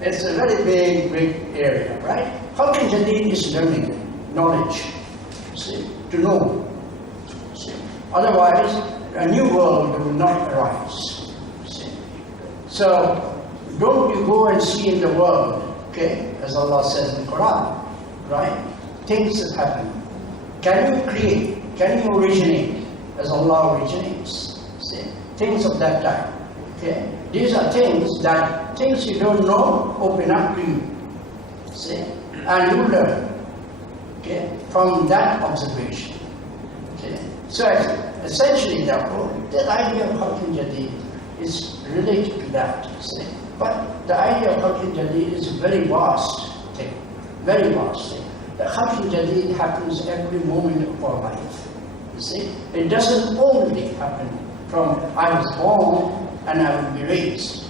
It's a very big area, right? Khalqi Jadi is learning, knowledge. See, to know. See. Otherwise, a new world will not arise. See. So, don't you go and see in the world, okay, as Allah says in the Quran, right? Things that happen. Can you create? Can you originate as Allah originates? See. Things of that type. Okay? These are things you don't know open up to you. See? And you learn. Okay, from that observation. Okay. So essentially, therefore, the idea of Khalqi Jadi is related to that. See? But the idea of Khalqi Jadi is a very vast thing. Very vast thing. The Khalqi Jadi happens every moment of our life. You see? It doesn't only happen from I was born and I will be raised.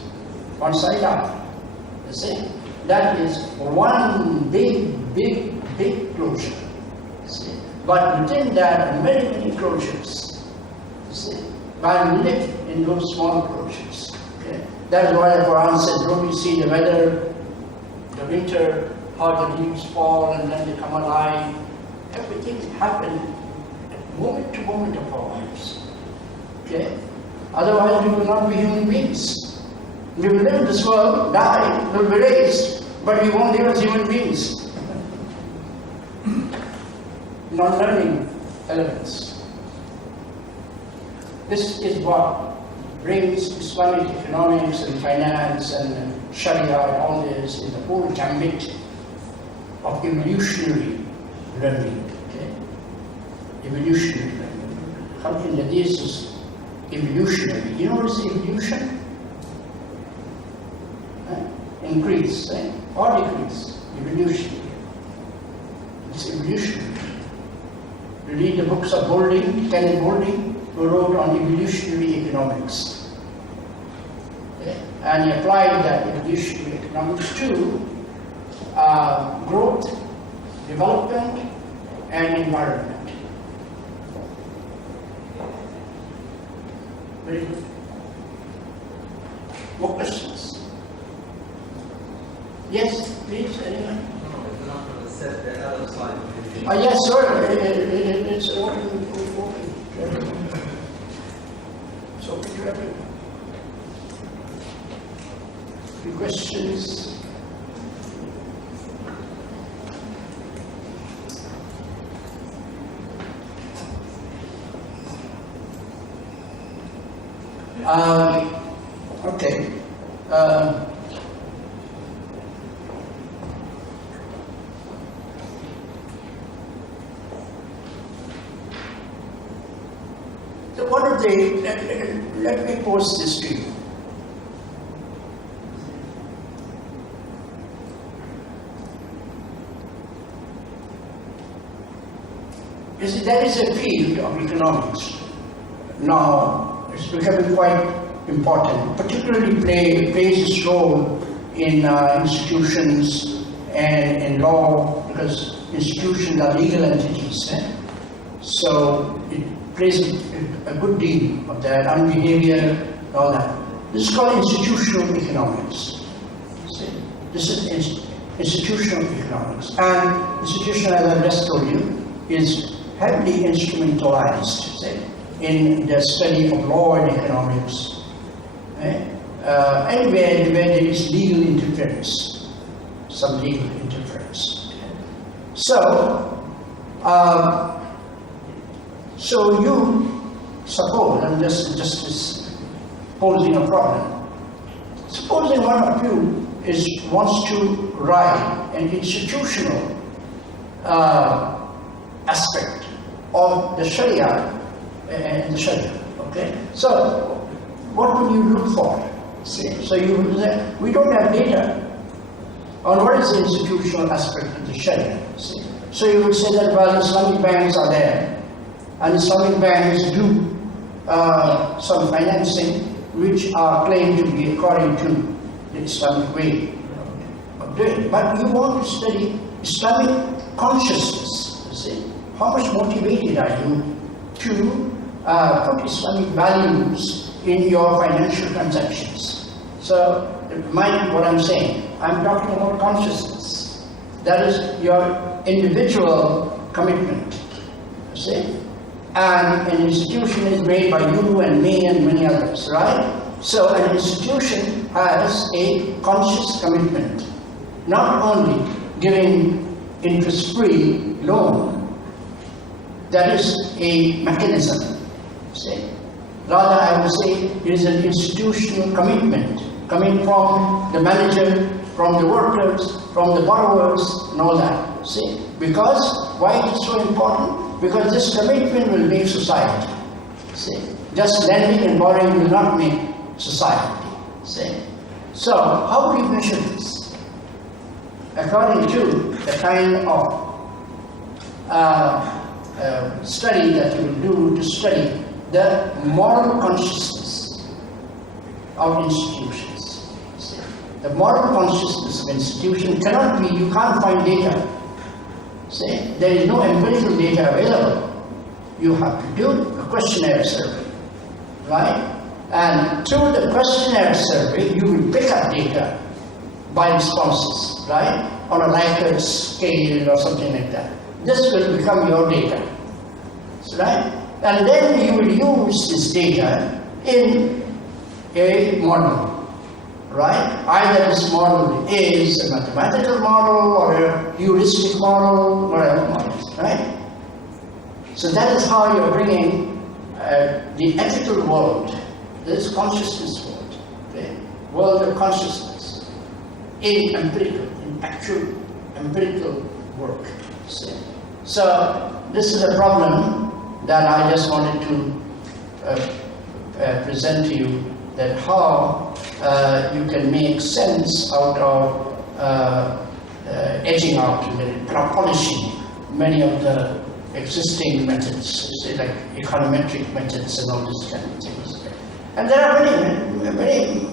Once I die. You see? That is one big closure. See? But within that are many closures. See? Man live in those small closures. Okay? That is why the Quran says, don't you see the weather, the winter, how the leaves fall and then they come alive. Everything happens moment to moment of our lives. Okay? Otherwise we will not be human beings. We will live in this world, die, we will be raised, but we won't live as human beings. Non-learning elements. This is what brings Islamic economics and finance and Sharia and all this in the whole gambit of evolutionary learning. Okay? Evolutionary learning. Khalqi Jadi is evolutionary. You know what is evolution? Increase, or decrease. Evolutionary. It's evolutionary. You read the books of Golding, Kenneth Golding, who wrote on evolutionary economics. Okay? And he applied that evolutionary economics to growth, development, and environment. Very good. More questions? Yes, please, anyone? Yes, sir. It's open. It's open to everyone. Any questions? Okay. So what are they? Let me pose this to you. You see, there is a field of economics now. It's becoming quite important, particularly plays its role in institutions and in law, because institutions are legal entities. So it plays a good deal of that, and behavior and all that. This is called institutional economics. See? This is institutional economics. And institutional, as I just told you, is heavily instrumentalized, say, in the study of law and economics. Anywhere where there is legal interference, some legal interference. So you suppose, I'm just posing a problem. Supposing one of you wants to write an institutional aspect of the Sharia and the Sharia. Okay, so what would you look for? See? So you would say, we don't have data on what is the institutional aspect of the Sharia. See? So you would say that, well, Islamic banks are there, and Islamic banks do some financing which are claimed to be according to the Islamic way of doing. But you want to study Islamic consciousness. You see? How much motivated are you to put Islamic values in your financial transactions? So, mind what I'm saying. I'm talking about consciousness. That is your individual commitment. You see? And an institution is made by you and me and many others, right? So an institution has a conscious commitment, not only giving interest-free loan. That is a mechanism. See? Rather, I would say it is an institutional commitment coming from the manager, from the workers, from the borrowers, and all that. See? Because why it is so important? Because this commitment will make society. See? Just lending and borrowing will not make society. See? So, how do you measure this? According to the kind of study that you will do to study the moral consciousness of institutions. See? The moral consciousness of institution cannot be, you can't find data. See? There is no empirical data available. You have to do a questionnaire survey, right? And through the questionnaire survey, you will pick up data by responses, right? On a Likert scale or something like that. This will become your data, right? And then you will use this data in a model, right? Either this model is a mathematical model or a heuristic model, whatever model, right? So that is how you're bringing the ethical world, this consciousness world, okay? World of consciousness, in empirical, in actual empirical work. See? So this is a problem that I just wanted to present to you, that how you can make sense out of edging out, polishing many of the existing methods, say like econometric methods and all these kind of things. And there are many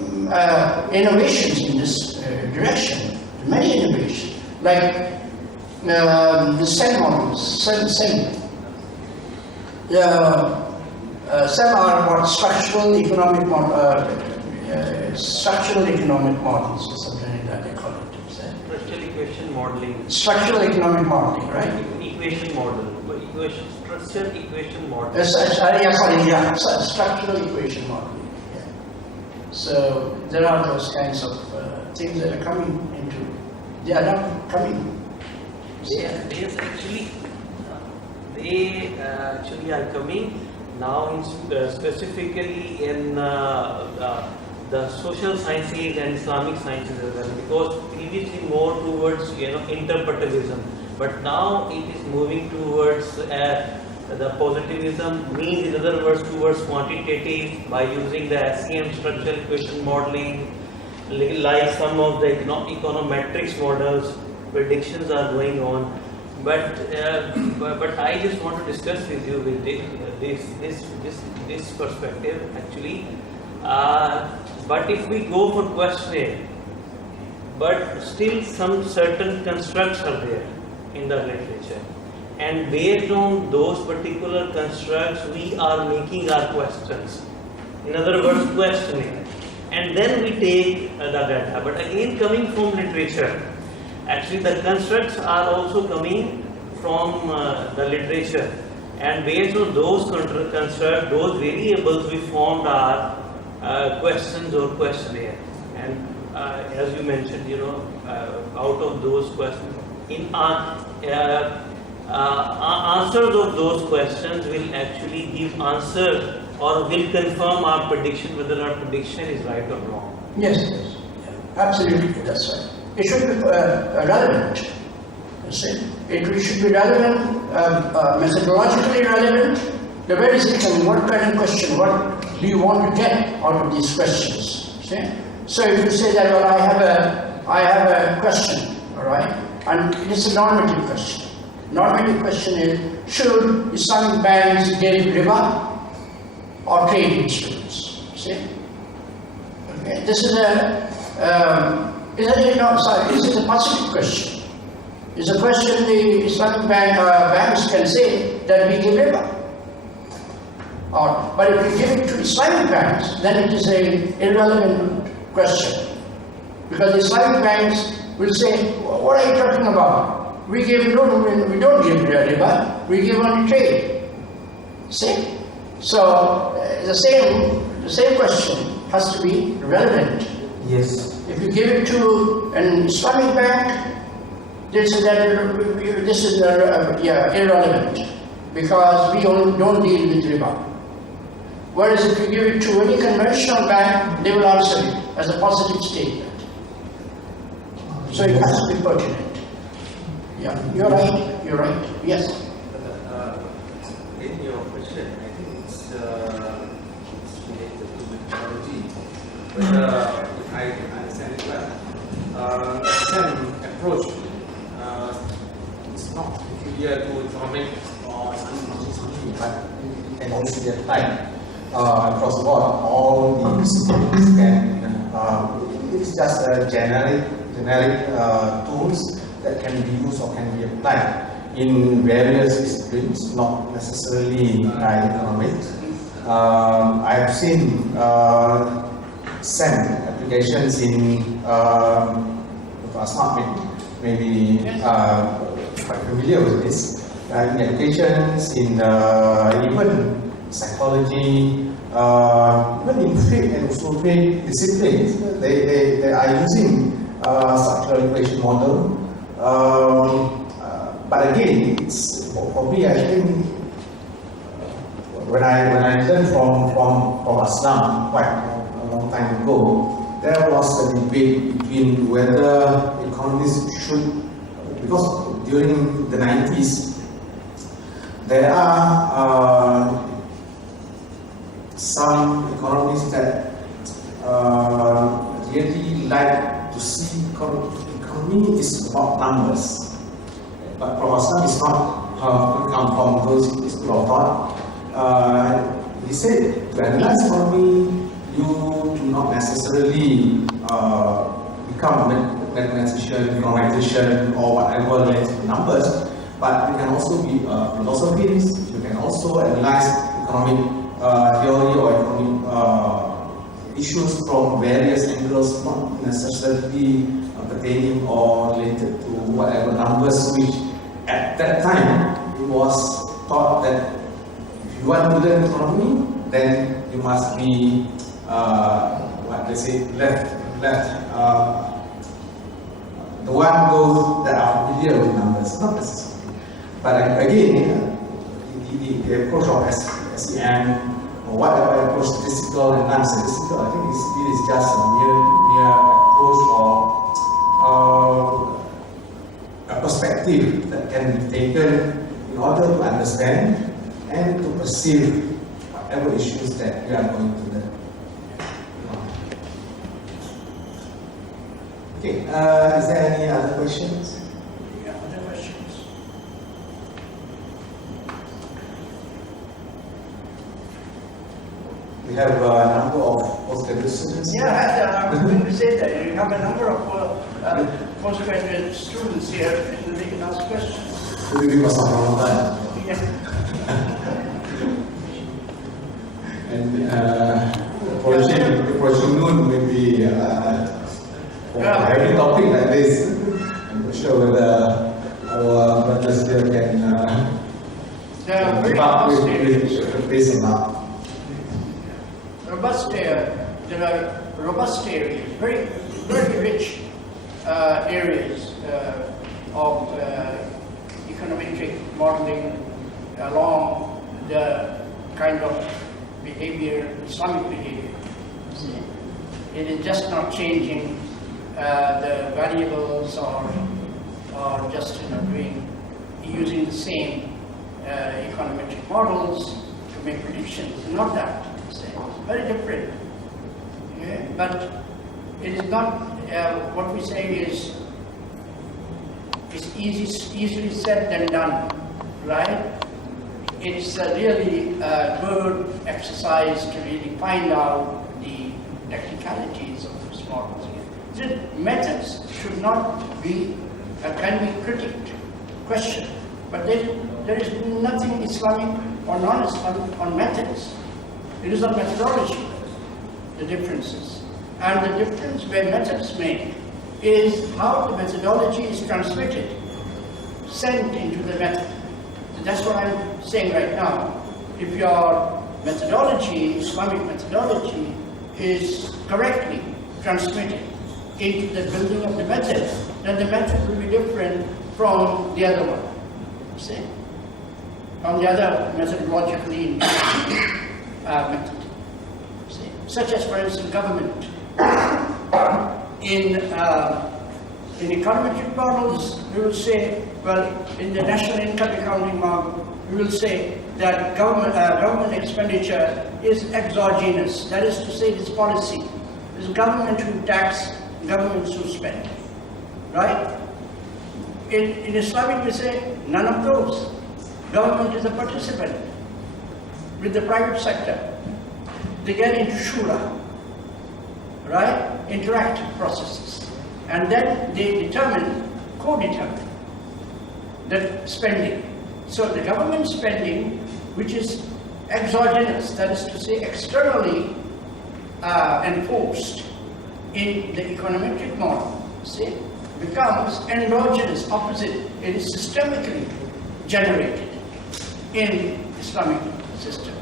innovations in this direction, many innovations, like the cell models, cell. Some are what structural economic models or something like that they call it. Structural equation modeling. Structural economic modeling, right? Equation model. Structural equation model. Structural equation modeling. Yeah. So there are those kinds of things that are coming into. They are not coming. They actually are coming now, specifically in the social sciences and Islamic sciences as well, because previously more towards interpretism, but now it is moving towards the positivism, means in other words towards quantitative, by using the SEM structural equation modeling, like some of the econometrics models. Predictions are going on, but I just want to discuss with you with this perspective. Actually, But if we go for questionnaire, but still some certain constructs are there in the literature, and based on those particular constructs we are making our questions, in other words questioning, and then we take the data. But again, coming from literature, actually the constructs are also coming from the literature, and based on those constructs, those variables, we formed our questions or questionnaire. And as you mentioned, out of those questions, in answers of those questions will actually give answer or will confirm our prediction, whether our prediction is right or wrong. Yes, absolutely, that's right. It should be relevant. You see, it should be relevant, methodologically relevant. Where is it coming? What kind of question? What do you want to get out of these questions? See? So if you say that, well, I have a question, all right, and it is a normative question. Normative question is: should Islamic banks give riba or trade instruments? See? Okay. This is this is a positive question. It's a question the Islamic banks can say that we give riba. But if we give it to Islamic banks, then it is an irrelevant question. Because the Islamic banks will say, what are you talking about? We don't give riba, we give only trade. See? So the same question has to be relevant. Yes. If you give it to an Islamic bank, they say that this is irrelevant because we don't deal with riba. Whereas if you give it to any conventional bank, they will answer it as a positive statement. So it has to be pertinent. Yeah, you're right, yes. In your question, I think it's related to methodology. But if I understand it well, same approach is not peculiar to economic or something, but it can also be applied across the board. All the disciplines can, it's just a generic tools that can be used or can be applied in various disciplines, not necessarily economics. I've seen SEM applications in smart maybe quite familiar with this. In applications in even psychology, even in faith and also faith disciplines, they are using structural equation model. But again, it's for me. I think when I learned from Islam quite a long time ago, there was a debate between whether economists should, because during the 90s there are some economists that really like to see economy is about numbers. But Prof is not come from those school of thought. He said to analyze economy, you do not necessarily become a mathematician, economization, or whatever related to numbers, but you can also be philosophers. You can also analyze economic theory or economic issues from various angles, not necessarily pertaining or related to whatever numbers, which at that time it was thought that if you want to learn economy, then you must be what they say left the one those that are familiar with numbers, not necessarily. But again, the approach of SEM or whatever approach, statistical and non-statistical, I think it is just a mere approach or a perspective that can be taken in order to understand and to perceive whatever issues that we are going to learn. Okay, is there any other questions? Yeah, other questions? We have a number of the students? Yeah, I'm going to say that. You have a number of postgraduate students here, and they can ask questions. Will you give us some Ramadan? Yeah. And for Shunun, maybe for every topic like this, I'm not sure whether our brothers here can Very keep up robust with areas. the pace or not. There are robust areas, very rich areas of econometric modeling along the kind of behavior, Islamic behavior. See? It is just not changing the variables or just using the same econometric models to make predictions. Not that. See? Very different. Yeah? But it is not what we say is easily said than done, right? It's really a good exercise to really find out the technicalities of those models. The methods should not be can be critiqued, questioned, but there is nothing Islamic or non-Islamic on methods. It is on methodology, the differences. And the difference where methods make is how the methodology is transmitted, sent into the method. So that's what I'm saying right now. If your methodology, Islamic methodology, is correctly transmitted into the building of the method, then the method will be different from the other one. See? From the other methodologically method. See? Such as, for instance, government. In econometric models, we will say, well, in the national income accounting model, we will say that government expenditure is exogenous. That is to say, it is policy. It is government who tax, governments who spend. Right? In Islamic, we say none of those. Government is a participant with the private sector. They get into shura, right? Interactive processes. And then they co-determine the spending. So the government spending, which is exogenous, that is to say externally enforced in the econometric model, see, becomes endogenous, opposite. It is systemically generated in Islamic system.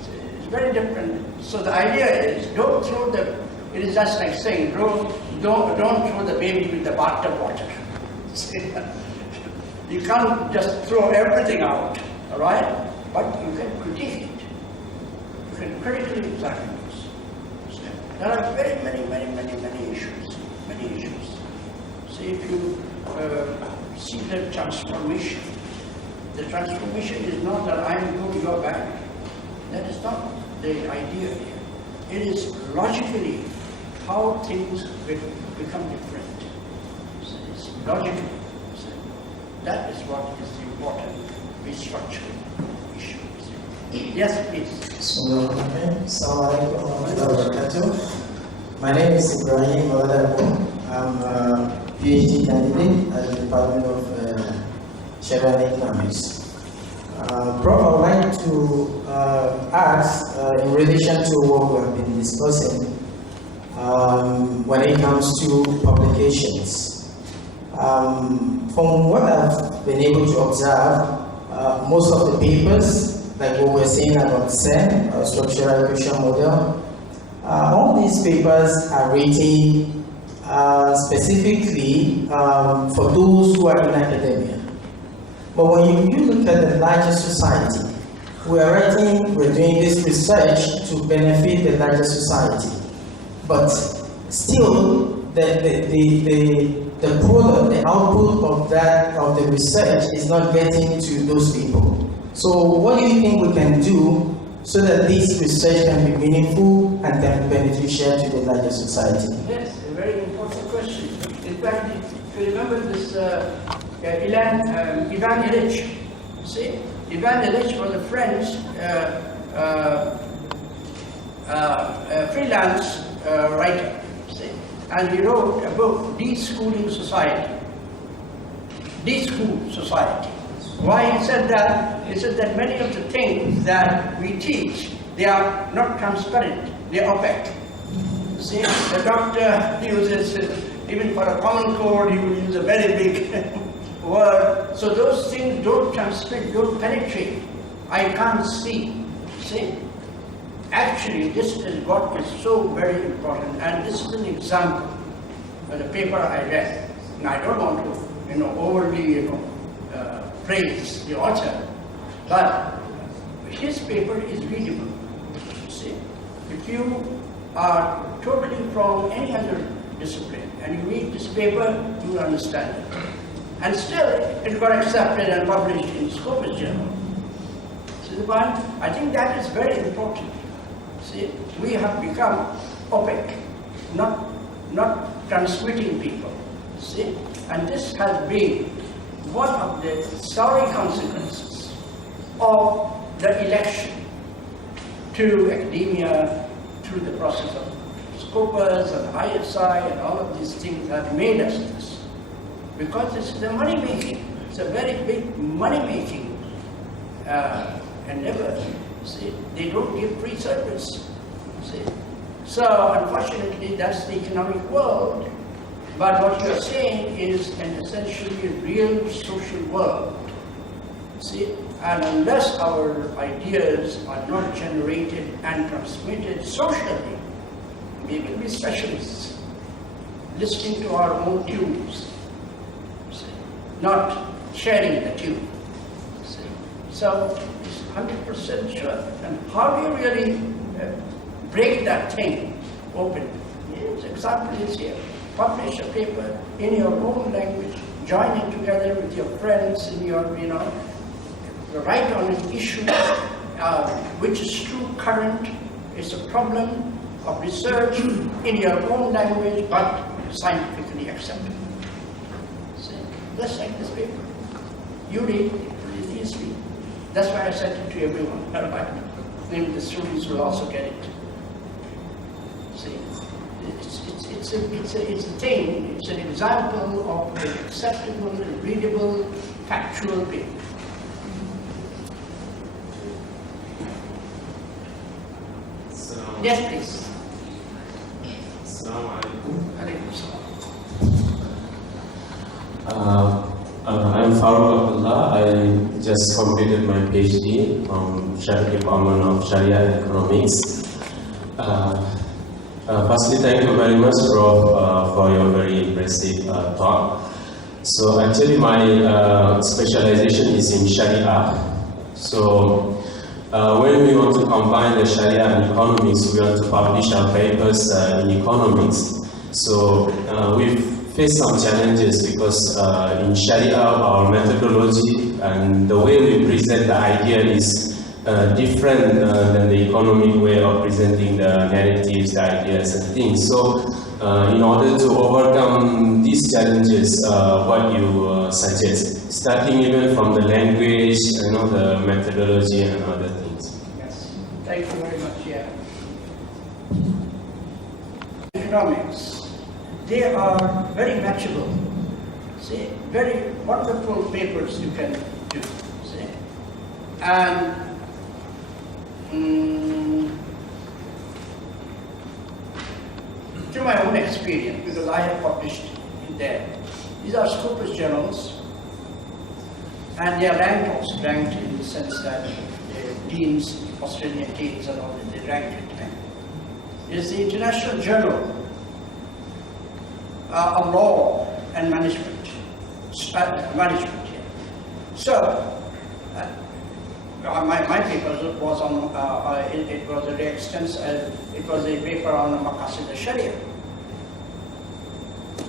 So it's very different. So the idea is, don't throw it is just like saying, don't throw the baby with the bathwater. You can't just throw everything out, all right? But you can critique it. You can critically examine this. So there are very many issues. Many issues. So if you see the transformation is not that I'm good, you're bad. That is not the idea here. It is logically how things become different. So it's logical. So that is what is the important restructuring issue. Yes, please. Assalamualaikum warahmatullahi wabarakatuh. My name is Ibrahim Balai. I'm a PhD candidate at the Department of Sharia and Economics. Prof, I would like to ask, in relation to what we have been discussing, when it comes to publications. From what I've been able to observe, most of the papers, like what we're saying about SEM, Structural Equation Model, all these papers are written specifically for those who are in academia. But when you look at the larger society, we're doing this research to benefit the larger society. But still, the product, the output of the research is not getting to those people. So what do you think we can do so that this research can be meaningful and can be beneficial to the larger society? Yes, a very important question. In fact, if you remember this Ivan Illich, see? Ivan Illich was a French a freelance writer, see? And he wrote a book, De-Schooling Society. De-School Society. Why he said that? He said that many of the things that we teach, they are not transparent, they are opaque. See, the doctor uses, even for a common cold, he will use a very big word. So those things don't transmit, don't penetrate. I can't see. See? Actually, this is what is so very important, and this is an example of the paper I read. And I don't want to, overly, praise the author, but his paper is readable. See, if you are totally from any other discipline and you read this paper, you will understand it. And still, it got accepted and published in Scopus Journal. See the point? I think that is very important. See, we have become opaque, not transmitting people. See, and this has been one of the sorry consequences of the election to academia through the process of Scopus and ISI and all of these things have made us this. Because this is a money-making, it's a very big money-making endeavor. See, they don't give free service. See, so unfortunately, that's the economic world. But what you are saying is an essentially real social world. See, and unless our ideas are not generated and transmitted socially, we will be specialists, listening to our own tunes, see, not sharing the tune. See. So it's 100% sure. And how do you really break that thing open? Yes, example is here. Publish a paper in your own language, join it together with your friends in your, write on an issue which is true, current, it's a problem of research in your own language, but scientifically acceptable. See, just like this paper. You read it really easily. That's why I sent it to everyone. Maybe the students will also get it. See, it's a thing, it's an example of an acceptable, readable, factual paper. Yes, please. Assalamu alaikum. Alaikum salam. I'm Farooq Abdullah. I just completed my PhD from Sharia Department of Sharia Economics. Firstly, thank you very much, Prof, for your very impressive talk. So actually, my specialization is in Sharia. So when we want to combine the Sharia and economics, we want to publish our papers in economics. So we've faced some challenges because in Sharia, our methodology and the way we present the idea is different than the economic way of presenting the narratives, the ideas and things. So in order to overcome these challenges, what you suggest, starting even from the language, the methodology and other things. Yes, thank you very much, yeah. Economics, they are very matchable. See, very wonderful papers you can do, see. And through my own experience, because I have published in there, these are Scopus journals, and they are ranked in the sense that the deans, Australian deans and all that, they rank it. It's the International Journal of Law and Management. Yeah. So, my paper was on, it was a very extensive, it was a paper on Maqasid al-Sharia.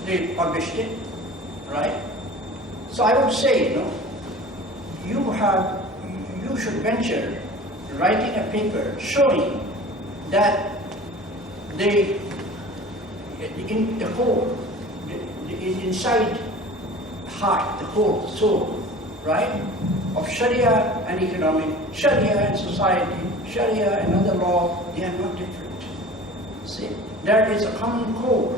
They published it, right? So I would say, you should venture writing a paper showing that in the core, inside heart, the core, soul, right, of Sharia and economic, Sharia and society, Sharia and other law, they are not different. See, there is a common code.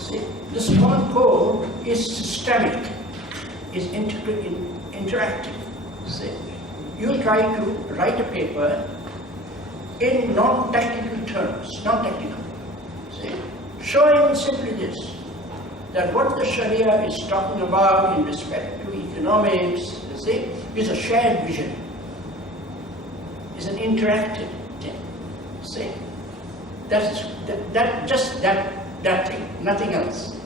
See, this common code is systemic, is interactive. See, you try to write a paper in non-technical terms, non-technical. See, showing simply this, that what the Sharia is talking about in respect to economics, you see, is a shared vision, is an interactive thing. See, just that thing, nothing else.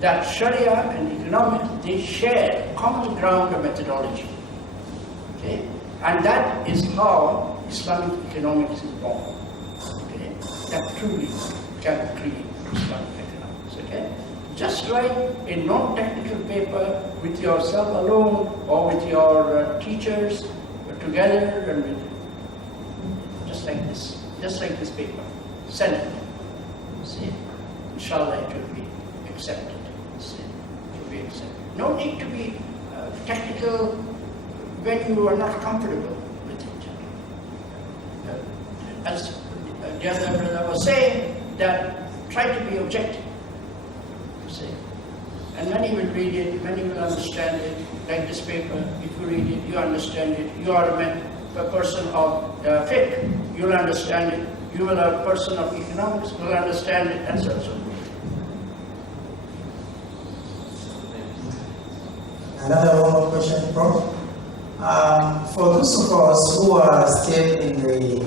That Sharia and economics, they share common ground of methodology. Okay? And that is how Islamic economics is born. Okay? That truly can create Islamic economics. Okay? Just write a non-technical paper with yourself alone or with your teachers together and with, just like this paper. Send it. See? Inshallah it will be accepted. See? It will be accepted. No need to be technical when you are not comfortable with it. As the other brother was saying, that try to be objective. See? And many will read it, many will understand it. Like this paper, if you read it, you understand it. You are a person of fiqh, you'll understand it. You will have a person of economics, will understand it, and so on. Another one more question, Prof. For those of us who are still in the,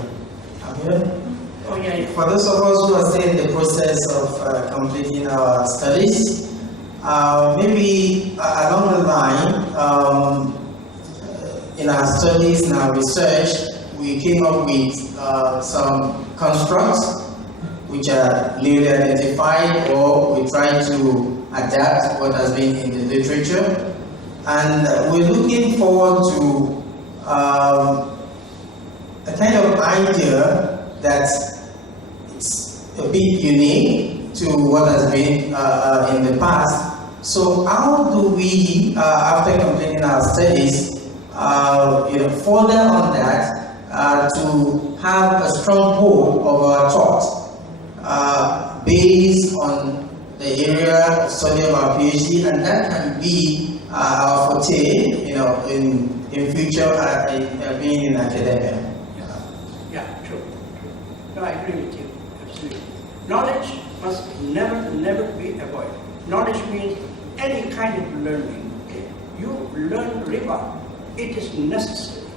for those of us who are still in the process of completing our studies, maybe along the line, in our studies, in our research, we came up with some constructs which are newly identified, or we try to adapt what has been in the literature. And we're looking forward to a kind of idea that it's a bit unique to what has been in the past. So how do we, after completing our studies, further on that, to have a strong hold of our thought based on the area of study of our PhD, and that can be our forte, in future being in academia. Yeah, true. No, I agree with you, absolutely. Knowledge must never be avoided. Knowledge means any kind of learning. Okay? You learn riba, it is necessary.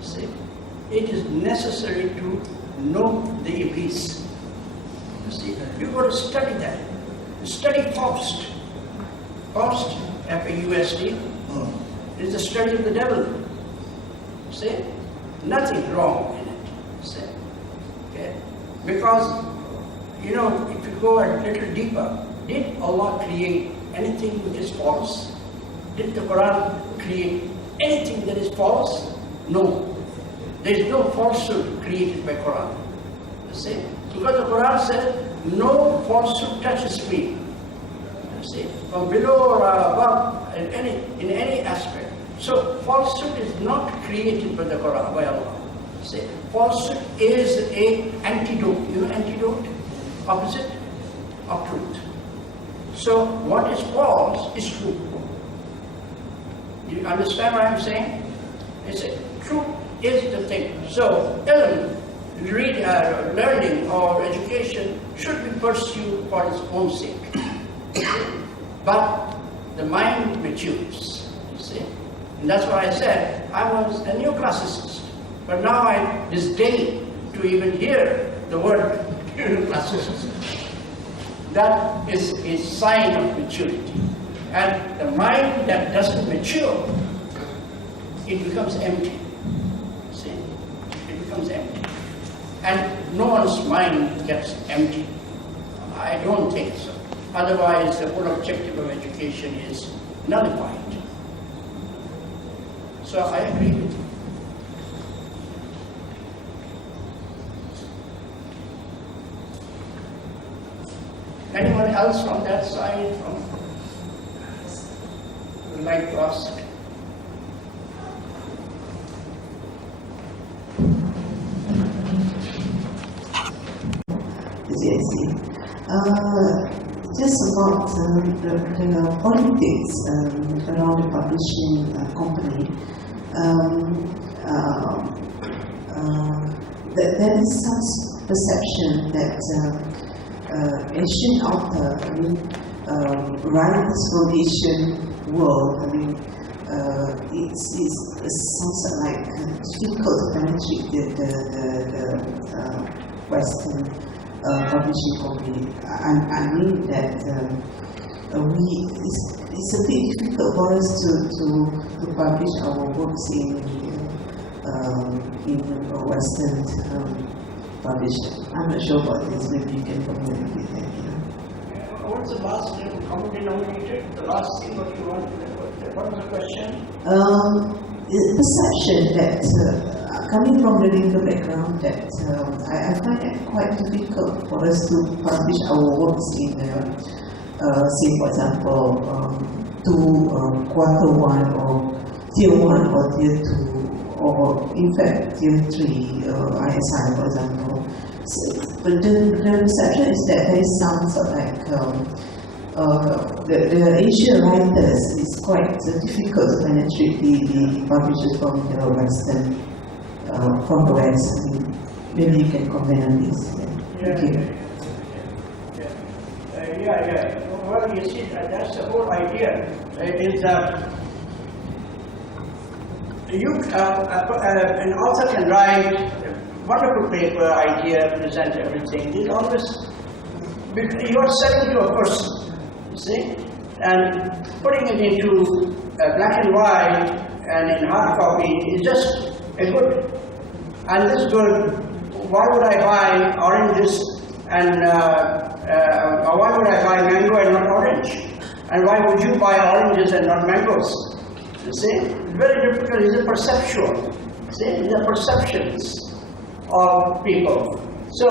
See? It is necessary to know the Iblis. You see, you've got to study that. Study Faust. Faust, APIUM, is the study of the devil. See? Nothing wrong in it. See? Okay? Because, if you go a little deeper, did Allah create anything which is false? Did the Quran create anything that is false? No. There is no falsehood created by Quran. You see? Because the Quran said, no falsehood touches me. You see? From below or above, in any aspect. So falsehood is not created by the Quran, by Allah. You see? Falsehood is an antidote. You know antidote? Opposite of truth. So what is false is true. You understand what I'm saying? It's truth is the thing. So ilm, learning or education should be pursued for its own sake. But the mind matures, you see. And that's why I said I was a neoclassicist. But now I disdain to even hear the word neoclassicism. That is a sign of maturity. And the mind that doesn't mature, it becomes empty. See? It becomes empty. And no one's mind gets empty. I don't think so. Otherwise, the whole objective of education is nullified. So I agree with you. Anyone else from that side would like to ask? Is there Just about the politics around the publishing company. There is some perception that Asian author, writers from Asian world, it sounds like difficult to penetrate the Western publishing company. I mean that it's a bit difficult for us to publish our works in Western publisher. I'm not sure about this. Maybe you can comment with that. What's the last common denominator? The last thing what you want? What was the question? Perception that coming from the legal background, that I find it quite difficult for us to publish our works in, say for example, quarter one or tier 1 or tier 2. Or in fact, tier 3 ISI, for example. So, but the perception is that there is some sort of like the Asian writers is quite difficult to penetrate the publishers from the Western, from the West. Maybe you can comment on this. Yeah. Well, you see, that's the whole idea. Is that an author can write a wonderful paper, idea, present everything. It always, you are selling to a person, you see, and putting it into black and white and in hard copy is just a good. And this good, why would I buy oranges and why would I buy mango and not orange? And why would you buy oranges and not mangoes? You see, it's very difficult. It's a perceptual. See, it's the perceptions of people. So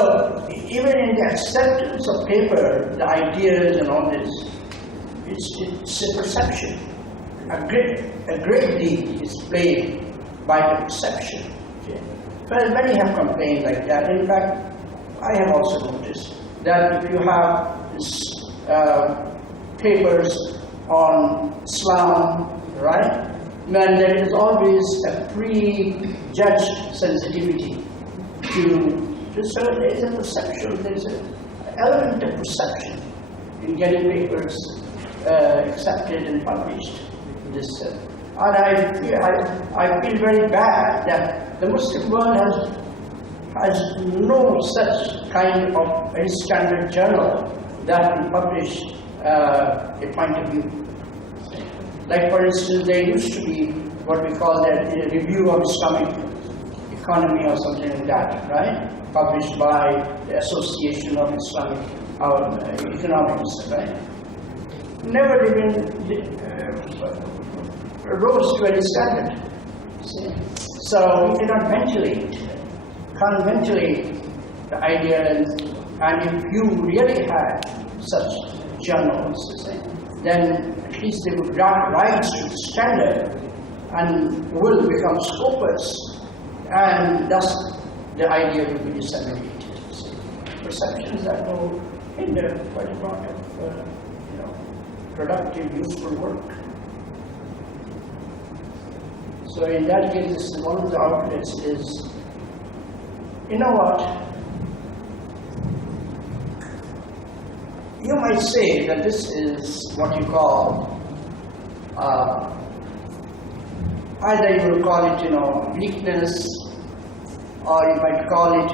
even in the acceptance of paper, the ideas and all this, it's a perception. A great deal is played by the perception. Okay. Well, many have complained like that. In fact, I have also noticed that if you have this, papers on Islam, right? Then there is always a prejudged sensitivity to so there is a perception, there is an element of perception in getting papers accepted and published. This, and I feel very bad that the Muslim world has no such kind of a standard journal that will publish a point of view. Like for instance, there used to be what we call that review of Islamic economy or something like that, right? Published by the Association of Islamic Economics, right? Never even rose to any standard. See? So we cannot ventilate the ideas, and if you really had such journals, then at least they would rise to the standard and will become scopus, and thus the idea will be disseminated. See? Perceptions that will hinder quite a lot of productive, useful work. So in that case, one of the outlets is, you know what? You might say that this is what you call, either you will call it, weakness, or you might call it,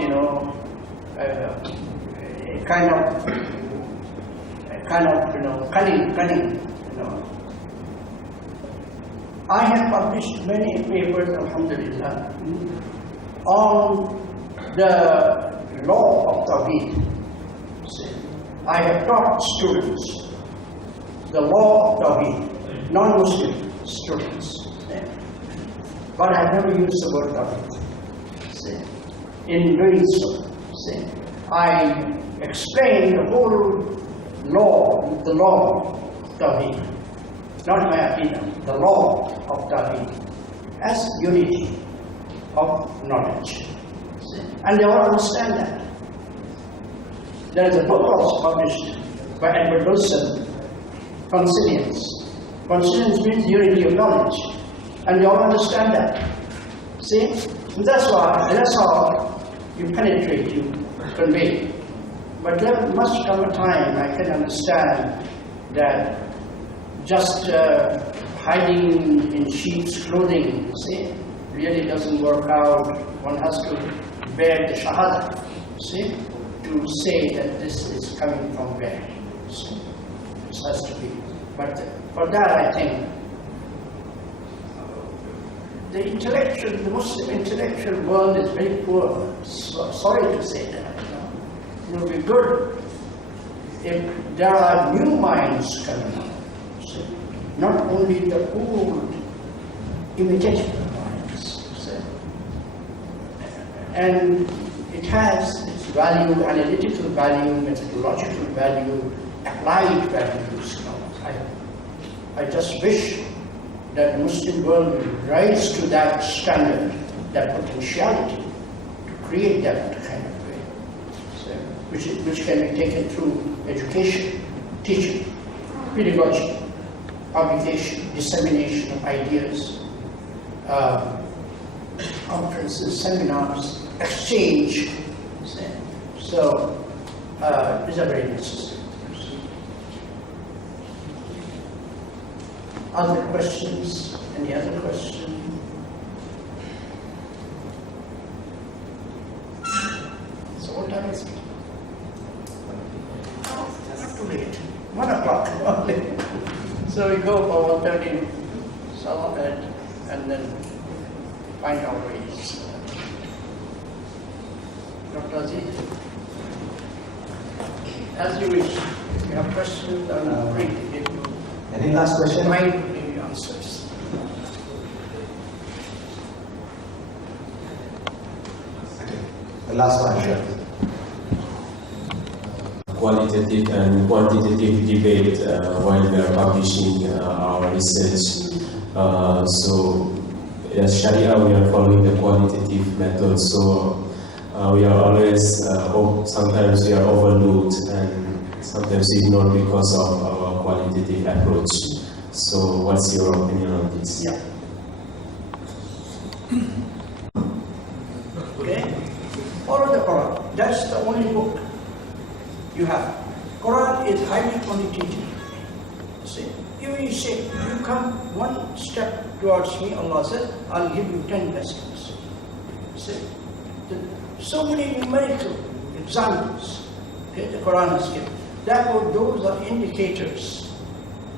a kind of, cunning. I have published many papers, alhamdulillah, on the law of Tawheed. I have taught students the law of Tawheed, non-Muslim students. But I have never used the word Tawheed. In doing so, I explain the whole law, the law of Tawheed, not my aqidah, the law of Tawheed, as unity of knowledge. And they all understand that. There is a book also published by Edward Wilson, Conscience. Conscience means unity of knowledge. And we all understand that. See? And that's how you penetrate, you convey. But there must come a time I can understand that just hiding in sheep's clothing, see, really doesn't work out. One has to bear the shahada, see, to say that this is coming from where. See, this has to be. But for that, I think the Muslim intellectual world is very poor. Sorry to say that. It would be good if there are new minds coming up. See? Not only the old imitative minds. See? And it has its value, analytical value, methodological value, applied values. I just wish that the Muslim world will rise to that standard, that potentiality to create that kind of way, so, which can be taken through education, teaching, pedagogy, publication, dissemination of ideas, conferences, seminars, exchange. So these are very necessary. Other questions? Any other question? So what time is it? Not too late. 1 o'clock only. So we go for 1:30, salam and then find our ways. Dr. Aziz, as you wish. If you have questions, I'm free to give you. Any last question? Mind to give you answers. Okay. The last one, sure. Qualitative and quantitative debate while we are publishing our research. So as Sharia, we are following the qualitative method. So we are always, sometimes we are overlooked and sometimes ignored because of our qualitative approach. So what's your opinion on this? Yeah. Okay? Follow the Quran. That's the only book you have. Quran is highly quantitative. See? You say, you come one step towards me, Allah says, I'll give you 10 blessings. See? So many numerical examples, okay, the Quran is given. Therefore, those are indicators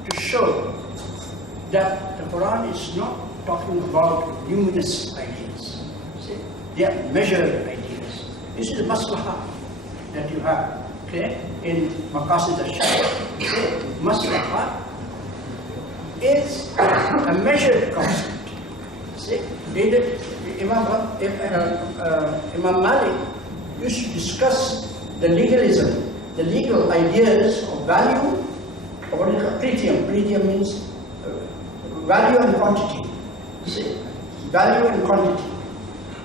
to show that the Quran is not talking about luminous ideas. See? They are measured ideas. This is the maslaha that you have, okay, in Maqasid al-Sharia. Maslaha is a measured concept. See? Imam Malik used to discuss the legalism, the legal ideas of value, or what is called pretium. Pretium means value and quantity. See? Value and quantity.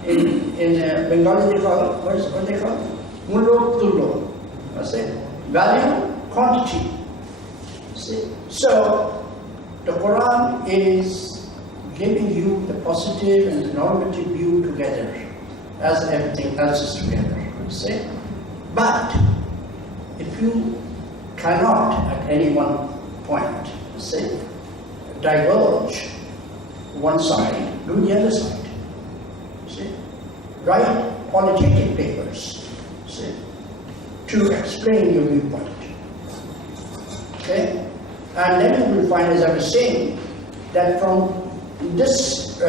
In Bengali they call it, what they call it? Mullo tullo. Value, quantity. See? So the Quran is giving you the positive and the normative view together, as everything else is together. See? But if you cannot at any one point, say, diverge one side, do the other side. See? Write qualitative papers, see, to explain your viewpoint. Okay? And then you will find, as I was saying, that from this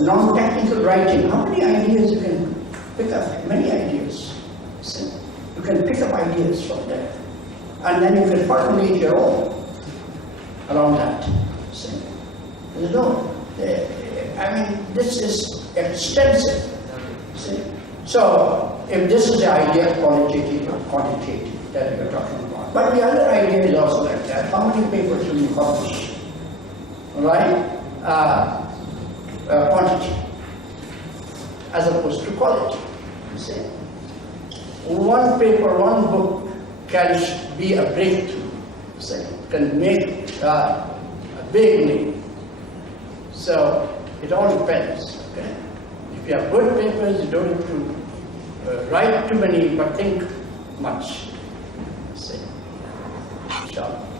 non-technical writing, how many ideas you can pick up? Many ideas. See? You can pick up ideas from there. And then you can formulate your own around that. See? There's no, this is extensive. See? So, if this is the idea of qualitative or quantitative that we are talking about. But the other idea is also like that. How many papers will you publish? Right? Quantity as opposed to quality. You see? One paper, one book can be a breakthrough, say, can make a big name. So it all depends. Okay? If you have good papers, you don't have to write too many, but think much. Say, inshallah.